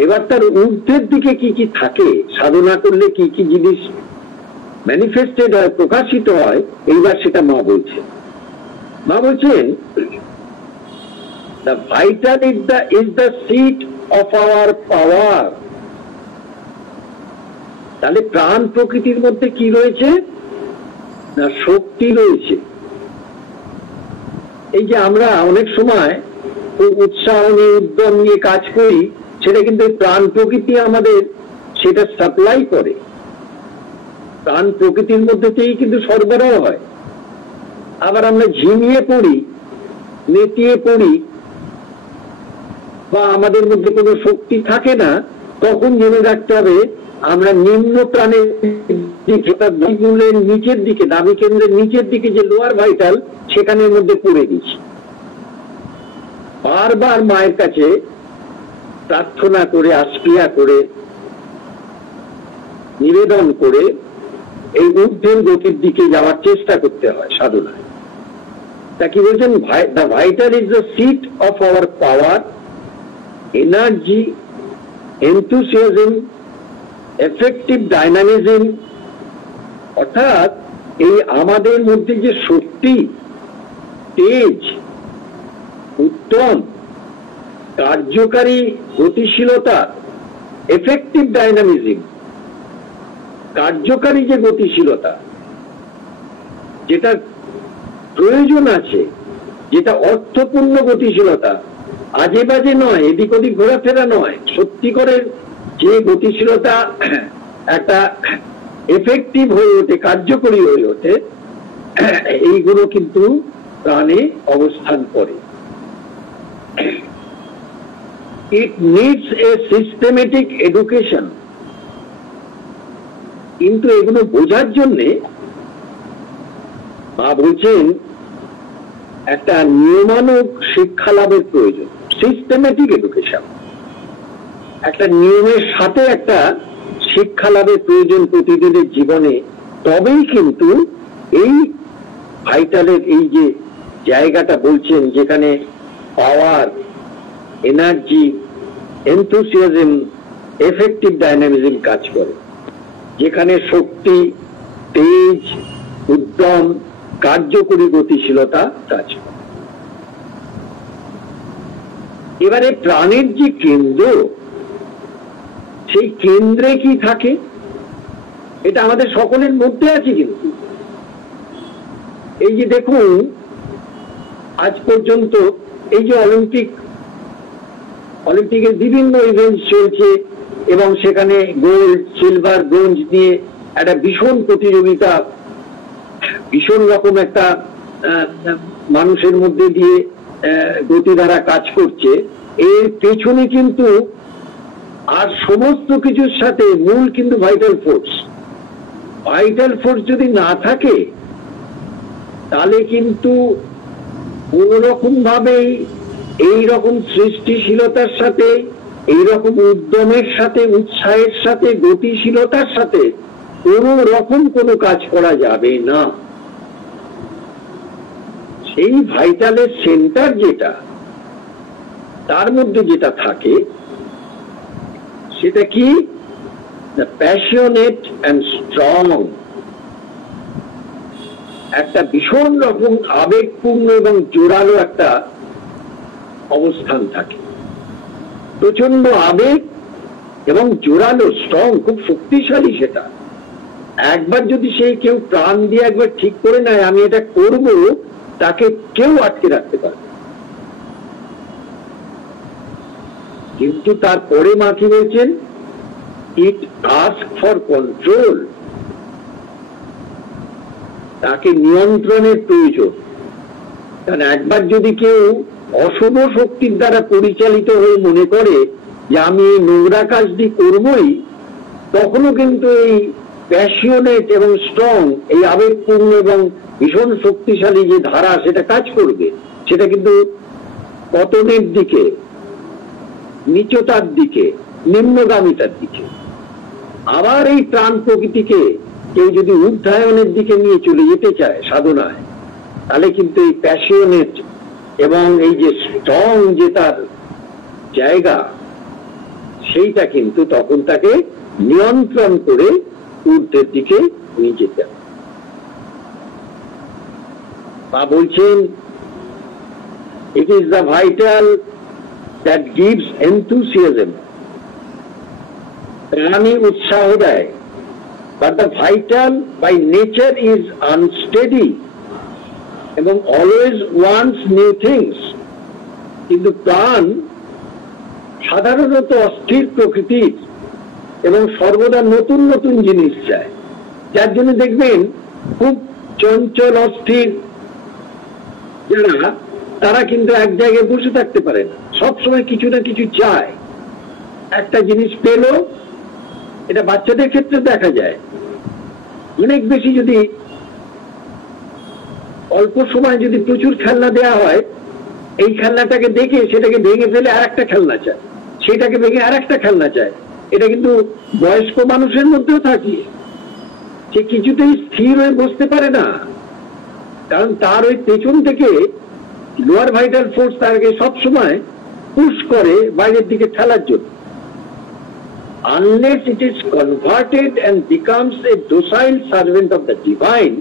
এবার তার ঊর্ধ্বের দিকে কি কি থাকে, সাধনা করলে কি কি জিনিস ম্যানিফেস্টেড হয়, প্রকাশিত হয়, এইবার সেটা মা বলছেন। মা বলছেন, the vital is the seat of our power. তাহলে প্রাণ প্রকৃতির মধ্যে কি রয়েছে? না, শক্তি রয়েছে। এই যে আমরা অনেক সময় উৎসাহ নিয়ে, উদ্যম নিয়ে কাজ করি, সেটা কিন্তু প্রাণ প্রকৃতি আমাদের সেটা সাপ্লাই করে। প্রাণ প্রকৃতির মধ্যে থেকেই কিন্তু সরবরাহ হয়। আবার আমরা ঝিমিয়ে পড়ি, নেতিয়ে পড়ি, বা আমাদের মধ্যে কোনো শক্তি থাকে না, তখন জেনে রাখতে হবে আমরা নিম্ন প্রাণের নিচের দিকে, নাভি কেন্দ্রের নিচের দিকে যে লোয়ার ভাইটাল, সেখানের মধ্যে পড়ে গেছি। বারবার মায়ের কাছে প্রার্থনা করে, আস্পিয়া করে, নিবেদন করে এই ঊর্ধ্বের গতির দিকে যাওয়ার চেষ্টা করতে হয় সাধনায়। তা কি বলছেন? The vital is the seat of our power, energy, enthusiasm, effective dynamism. অর্থাৎ এই আমাদের মধ্যে যে শক্তি, তেজ, উত্তম কার্যকারী গতিশীলতা, এফেক্টিভ ডাইনামিজম, কার্যকারী যে গতিশীলতা, যেটা প্রয়োজন আছে, যেটা অর্থপূর্ণ গতিশীলতা, আজে বাজে নয়, এদিক ওদিক ঘোরাফেরা নয়, সত্যিকারের যে গতিশীলতা একটা এফেক্টিভ হয়ে ওঠে, কার্যকরী হয়ে ওঠে, এইগুলো কিন্তু প্রাণে অবস্থান করে। It needs a systematic education. কিন্তু এগুলো বোঝার জন্যে মা বলছেন, একটা নিয়মানুগ শিক্ষা লাভের প্রয়োজন, সিস্টেমেটিক এডুকেশন, একটা নিয়মের সাথে একটা শিক্ষা লাভের প্রয়োজন প্রতিদিনের জীবনে। তবেই কিন্তু এই ভাইটালের এই যে জায়গাটা বলছেন, যেখানে পাওয়ার, এনার্জি, এনথুসিয়াজম, এফেক্টিভ ডাইনামিজম কাজ করে, যেখানে শক্তি, তেজ, উদ্যম, কার্যকরী গতিশীলতা কাজ করে। এবারে প্রাণের যে কেন্দ্র, সেই কেন্দ্রে কি থাকে এটা আমাদের সকলের মধ্যে আছে। কিন্তু এই যে দেখুন, আজ পর্যন্ত এই যে অলিম্পিকের বিভিন্ন ইভেন্ট চলছে এবং সেখানে গোল্ড, সিলভার, ব্রোঞ্জ নিয়ে একটা ভীষণ প্রতিযোগিতা, ভীষণ রকম একটা মানুষের মধ্যে দিয়ে গতিধারা কাজ করছে। এর পেছনে কিন্তু আর সমস্ত কিছুর সাথে মূল কিন্তু ভাইটাল ফোর্স যদি না থাকে, তাহলে কিন্তু কোন রকম ভাবেই এইরকম সৃষ্টিশীলতার সাথে, এইরকম উদ্যমের সাথে, উৎসাহের সাথে, গতিশীলতার সাথে কোন রকম কোনো কাজ করা যাবে না। সেই ভাইটালের সেন্টার যেটা, তার মধ্যে যেটা থাকে সেটা কি? দ্য প্যাশনেট অ্যান্ড স্ট্রং, একটা ভীষণ রকম আবেগপূর্ণ এবং জোরালো একটা অবস্থান থাকে। প্রচন্ড আবেগ এবং জোরালো, স্ট্রং, খুব শক্তিশালী। সেটা একবার যদি সেই কেউ প্রাণ দিয়ে একবার ঠিক করে নেয় আমি এটা করব, তাকে কেউ আটকে রাখতে পারে। কিন্তু তারপরে মা কি বলছেন? ইট আস্ক ফর কন্ট্রোল, তাকে নিয়ন্ত্রণের প্রয়োজন। কারণ একবার যদি কেউ অশুভ শক্তির দ্বারা পরিচালিত হয়ে মনে করে যে আমি এই নোংরা কাজটি করবই, তখনও কিন্তু এই প্যাশনেট এবং স্ট্রং, এই আবেগপূর্ণ এবং ভীষণ শক্তিশালী যে ধারা, সেটা কাজ করবে। সেটা কিন্তু পতনের দিকে, নিচতার দিকে, নিম্নগামিতার দিকে। আবার এই প্রাণ প্রকৃতিকে কেউ যদি উদ্ধায়নের দিকে নিয়ে চলে যেতে চায় সাধনায়, তাহলে কিন্তু এই প্যাশনেট এবং এই যে স্ট্রং যে তার জায়গা, সেইটা কিন্তু তখন তাকে নিয়ন্ত্রণ করে ঊর্ধ্বের দিকে নিয়ে যেতে হবে। বা বলছেন, it is the vital that gives enthusiasm, প্রাণী উৎসাহ দেয়। But the vital by nature is unsteady এবং always wants new things. কিন্তু প্রাণ সাধারণত অস্থির প্রকৃতির এবং সর্বদা নতুন নতুন জিনিস চায়। যার জন্য দেখবেন খুব চঞ্চল, অস্থির যারা, তারা কিন্তু এক জায়গায় বসে থাকতে পারে না, সবসময় কিছু না কিছু চায়। একটা জিনিস পেল, এটা বাচ্চাদের ক্ষেত্রে দেখা যায়। অনেক বেশি যদি অল্প সময় যদি প্রচুর খেলনা দেওয়া হয়, এই খেলনাটাকে দেখে সেটাকে ভেঙে ফেলে আর একটা খেলনা চায়, সেটাকে ভেঙে আর একটা খেলনা চায়। এটা কিন্তু বয়স্ক মানুষের মধ্যেও থাকে। সে কিছুতেই স্থির হয়ে বসতে পারে না, কারণ তার ওই পেছন থেকে লোয়ার ভাইটাল ফোর্স তাকে সবসময় পুশ করে বাইরের দিকে ঠেলার জন্য। Unless it is converted and becomes a docile servant of the divine,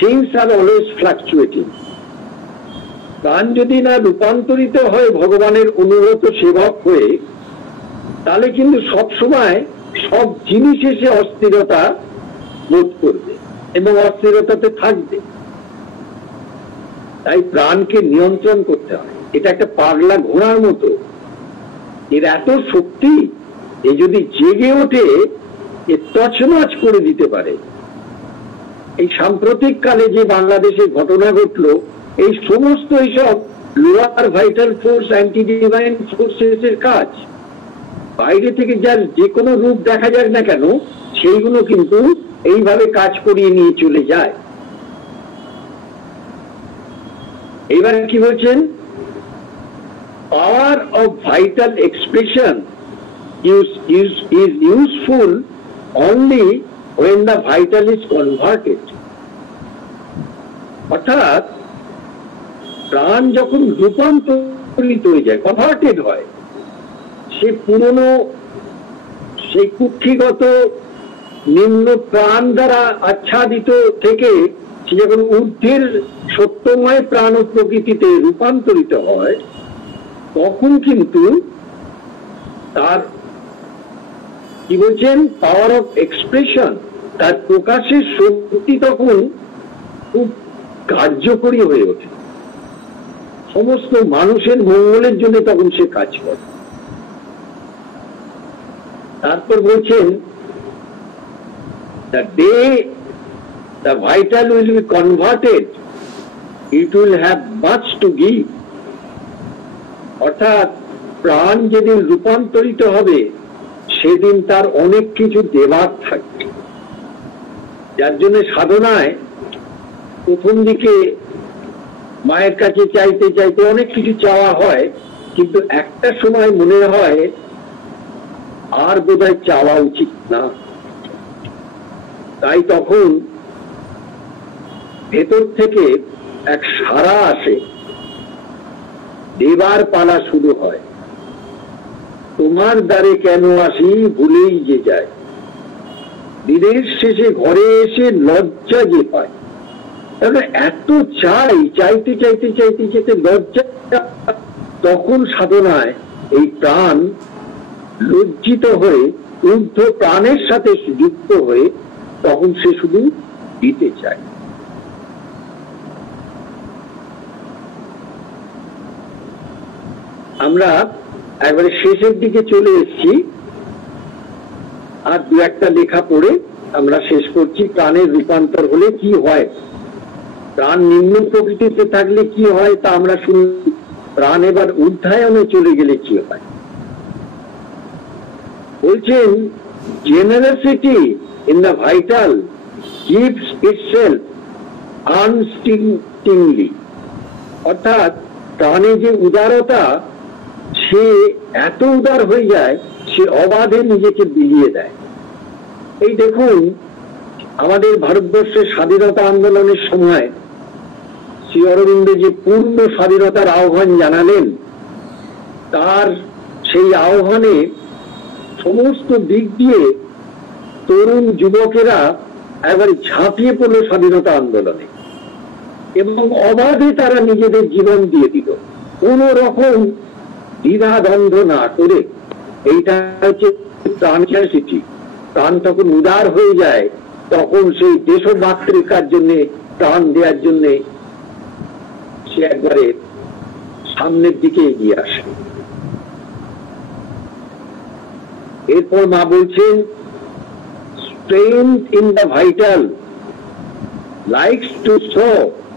things are always fluctuating. প্রাণ যদি না রূপান্তরিত হয় ভগবানের অনুগত সেবক হয়ে, তাহলে কিন্তু সবসময় সব জিনিস এসে অস্থিরতা বোধ করবে এবং অস্থিরতাতে থাকবে। তাই প্রাণকে নিয়ন্ত্রণ করতে হয়। এটা একটা পাগলা ঘোড়ার মতো, এর এত শক্তি, এ যদি জেগে ওঠে এ তছনছ করে দিতে পারে। এই সাম্প্রতিক কালে যে বাংলাদেশে ঘটনা ঘটলো, এই সমস্ত এইসব lower vital force, anti divine ফোর্সেসের কাজ। বাইরে থেকে যার যে কোনো রূপ দেখা যাক না কেন, সেইগুলো কিন্তু এইভাবে কাজ করিয়ে নিয়ে চলে যায়। এবার কি বলছেন, power of vital expression is useful only when the vital is converted. অর্থাৎ প্রাণ যখন রূপান্তরিত হয়ে যায়, কনভার্টেড হয়, সে পুরনো সেই কুক্ষিগত নিম্ন প্রাণ দ্বারা আচ্ছাদিত থেকে সে যখন ঊর্ধ্বের সত্যময় প্রাণ ও প্রকৃতিতে রূপান্তরিত হয়, তখন কিন্তু তার কি বলছেন, পাওয়ার অফ এক্সপ্রেশন, তার প্রকাশের শক্তি তখন খুব কার্যকরী হয়ে ওঠে, সমস্ত মানুষের মঙ্গলের জন্য তখন সে কাজ করে। তারপর বলছেন, the day the vital will be converted, it will have much to give. অর্থাৎ প্রাণ যেদিন রূপান্তরিত হবে সেদিন তার অনেক কিছু দেবার থাকবে, যার জন্য সাধনায় প্রথম দিকে মায়ের কাছে চাইতে চাইতে অনেক কিছু চাওয়া হয়, কিন্তু একটা সময় মনে হয় আর বোধহয় চাওয়া উচিত না। তাই তখন ভেতর থেকে এক সাড়া আসে, দেবার পালা শুরু হয়। তোমার দ্বারে কেন আসি ভুলেই যে যায়, দিনের শেষে ঘরে এসে লজ্জা যে পায়। তাহলে এত চাইতে চাইতে চাইতে চাইতে লজ্জা, তখন সাধনায় এই প্রাণ লজ্জিত হয়ে ঊর্ধ্ব প্রাণের সাথে যুক্ত হয়ে তখন সে শুধু দিতে চায়। আমরা একবারে শেষের দিকে চলে এসেছি, আর দু একটা লেখা পড়ে আমরা শেষ করছি। প্রাণের রূপান্তর হলে কি হয়, প্রাণ নিম্ন প্রকৃতিতে থাকলে কি হয় তা আমরা শুনি, প্রাণ এবার ঊর্ধ্বায়নে চলে গেলে কি হয়। বলছেন, generosity in the vital gives itself unstintingly, অর্থাৎ প্রাণে যে উদারতা, সে এত উদার হয়ে যায়, সে অবাধে নিজেকে বিলিয়ে দেয়। এই দেখুন, আমাদের ভারতবর্ষের স্বাধীনতা আন্দোলনের সময় শ্রী অরবিন্দ যে পূর্ণ স্বাধীনতার আহ্বান জানালেন, তার সেই আহ্বানে সমস্ত দিক দিয়ে তরুণ যুবকেরা একবারে ঝাঁপিয়ে পড়ল স্বাধীনতা আন্দোলনে, এবং অবাধে তারা নিজেদের জীবন দিয়ে দিল, কোন রকম দ্বিধা দ্বন্দ্ব না করে। এইটা হচ্ছে ট্রান্সিটি। প্রাণ তখন উদার হয়ে যায়, তখন সেই দেশমাতৃকার জন্য, প্রাণ দেওয়ার জন্য সে একবারে সামনের দিকে এগিয়ে আসে। এরপর মা বলছেন, strength in the vital likes to show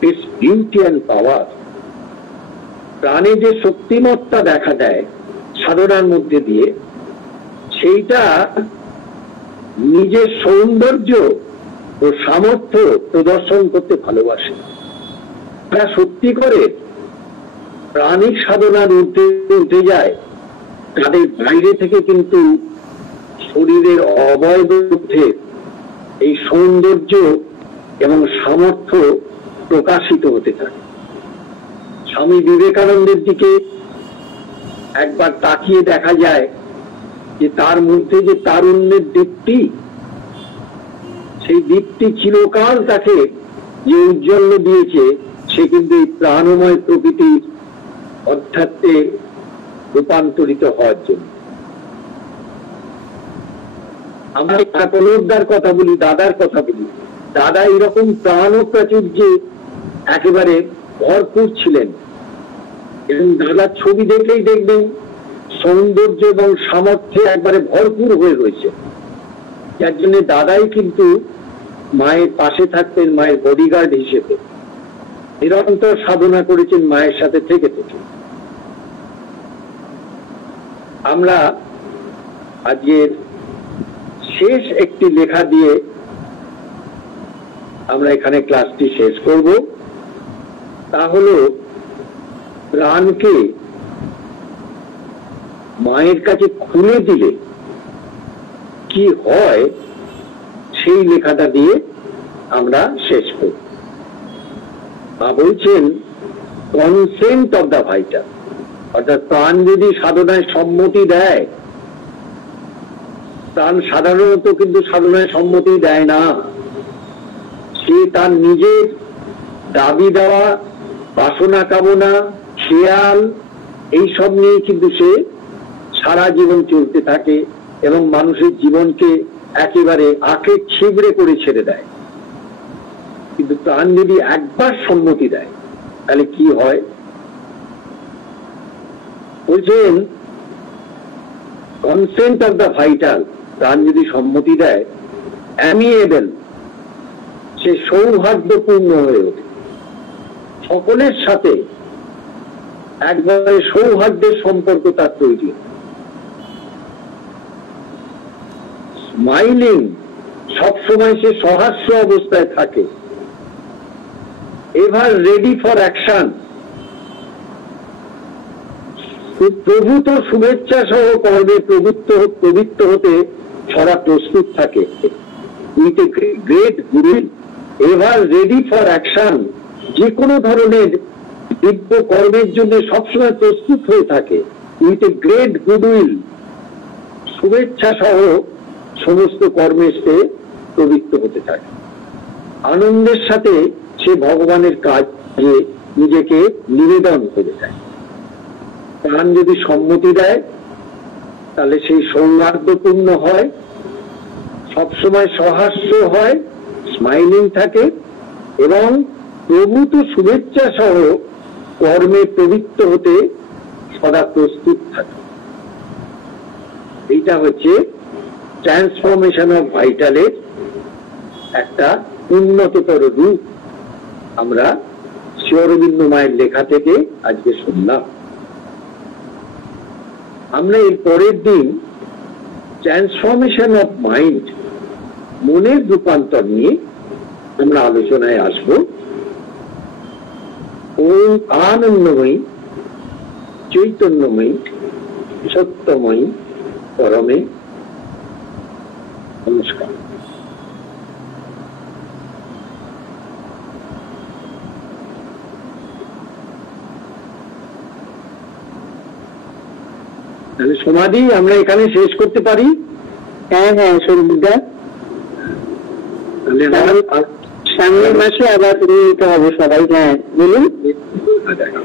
its beauty and power. প্রাণে যে শক্তিমত্তা দেখা দেয় সাধনার মধ্যে দিয়ে, সেইটা নিজের সৌন্দর্য ও সামর্থ্য প্রদর্শন করতে ভালোবাসে। তারা সত্যি করে প্রাণিক সাধনার ঊর্ধ্বে উঠে যায়, তাদের বাইরে থেকে কিন্তু শরীরের অবয়বের মধ্যে এই সৌন্দর্য এবং সামর্থ্য প্রকাশিত হতে থাকে। স্বামী বিবেকানন্দের দিকে একবার তাকিয়ে দেখা যায় যে তার মধ্যে যে তারুণ্যের দীপ্তি, সেই দীপ্তি চিরকাল তাকে যে উজ্জ্বল দিয়েছে, সে কিন্তু এই প্রাণময় প্রকৃতির অধ্যাত্মে রূপান্তরিত হওয়ার জন্য। আমরা কাকলদার কথা বলি, দাদার কথা বলি, দাদা এরকম প্রাণ ও প্রাচুর্যে একেবারে ভরপুর ছিলেন, এবং দাদার ছবি দেখলেই দেখবেন সৌন্দর্য এবং সামর্থ্যে একবারে ভরপুর হয়ে রয়েছে। যার জন্য দাদাই কিন্তু মায়ের পাশে থাকতেন, মায়ের বডিগার্ড হিসেবে নিরন্তর সাধনা করেছেন মায়ের সাথে থেকে থেকে। আমরা আজকের শেষ একটি লেখা দিয়ে আমরা এখানে ক্লাসটি শেষ করব। তা হলো প্রাণকে মায়ের কাছে খুলে দিলে কি হয় সেই লেখাটা দিয়ে আমরা শেষ করি। বলছেন কনসেন্ট অফ দ্য ভাইটাল, অর্থাৎ প্রাণ যদি সাধনায় সম্মতি দেয়, প্রাণ সাধারণত কিন্তু সাধনায় সম্মতি দেয় না। সে তার নিজের দাবি দেওয়া, বাসনা কামনা, খেয়াল এইসব নিয়ে কিন্তু সে সারা জীবন চলতে থাকে এবং মানুষের জীবনকে একেবারে আঁকে ছিবড়ে করে ছেড়ে দেয়। কিন্তু প্রাণ যদি একবার সম্মতি দেয় তাহলে কি হয়? বলছেন কনসেন্ট অফ দ্য ভাইটাল, প্রাণ যদি সম্মতি দেয়, অ্যামিয়েবল, সে সৌহার্দ্যপূর্ণ হয়ে ওঠে, সকলের সাথে একবারে সৌহার্দ্যের সম্পর্ক তার তৈরি। স্মাইলিং, সবসময় সে সহাস্য অবস্থায় থাকে। এভার রেডি ফর অ্যাকশন, প্রভূত শুভেচ্ছা সহ কর্মে প্রবৃত্ত হতে সদা প্রস্তুত থাকে। With a great goodwill, ever ready for action, যে কোনো ধরনের দিব্য কর্মের জন্য সবসময় প্রস্তুত হয়ে থাকে। উইথ এ গ্রেট গুডউইল, শুভেচ্ছা সহ সমস্ত কর্মে সে প্রবৃত্ত হতে থাকে। আনন্দের সাথে সে ভগবানের কাজে নিজেকে নিবেদন করে দেয়। প্রাণ যদি সম্মতি দেয় তাহলে সেই সৌহার্দ্যপূর্ণ হয়, সবসময় সহাস্য হয়, স্মাইলিং থাকে এবং প্রভূত শুভেচ্ছা সহ কর্মে প্রবৃত্ত হতে সদা প্রস্তুত থাকে। এইটা হচ্ছে ট্রান্সফরমেশন অফ ভাইটালের একটা উন্নততর রূপ আমরা শ্রী অরবিন্দ মায়ের লেখা থেকে আজকে শুনলাম। আমরা এর পরের দিন ট্রান্সফরমেশন অফ মাইন্ড, মনের রূপান্তর নিয়ে আমরা আলোচনায় আসব। ওম আনন্দময়ী চৈতন্যময়ী সত্যময়ী পরমে নমস্কার। তাহলে সমাধি আমরা এখানে শেষ করতে পারি? হ্যাঁ হ্যাঁ, সর্বদা। তাহলে সামনের মাসে আবার নিতে হবে সবাই। হ্যাঁ বলুন। দেখা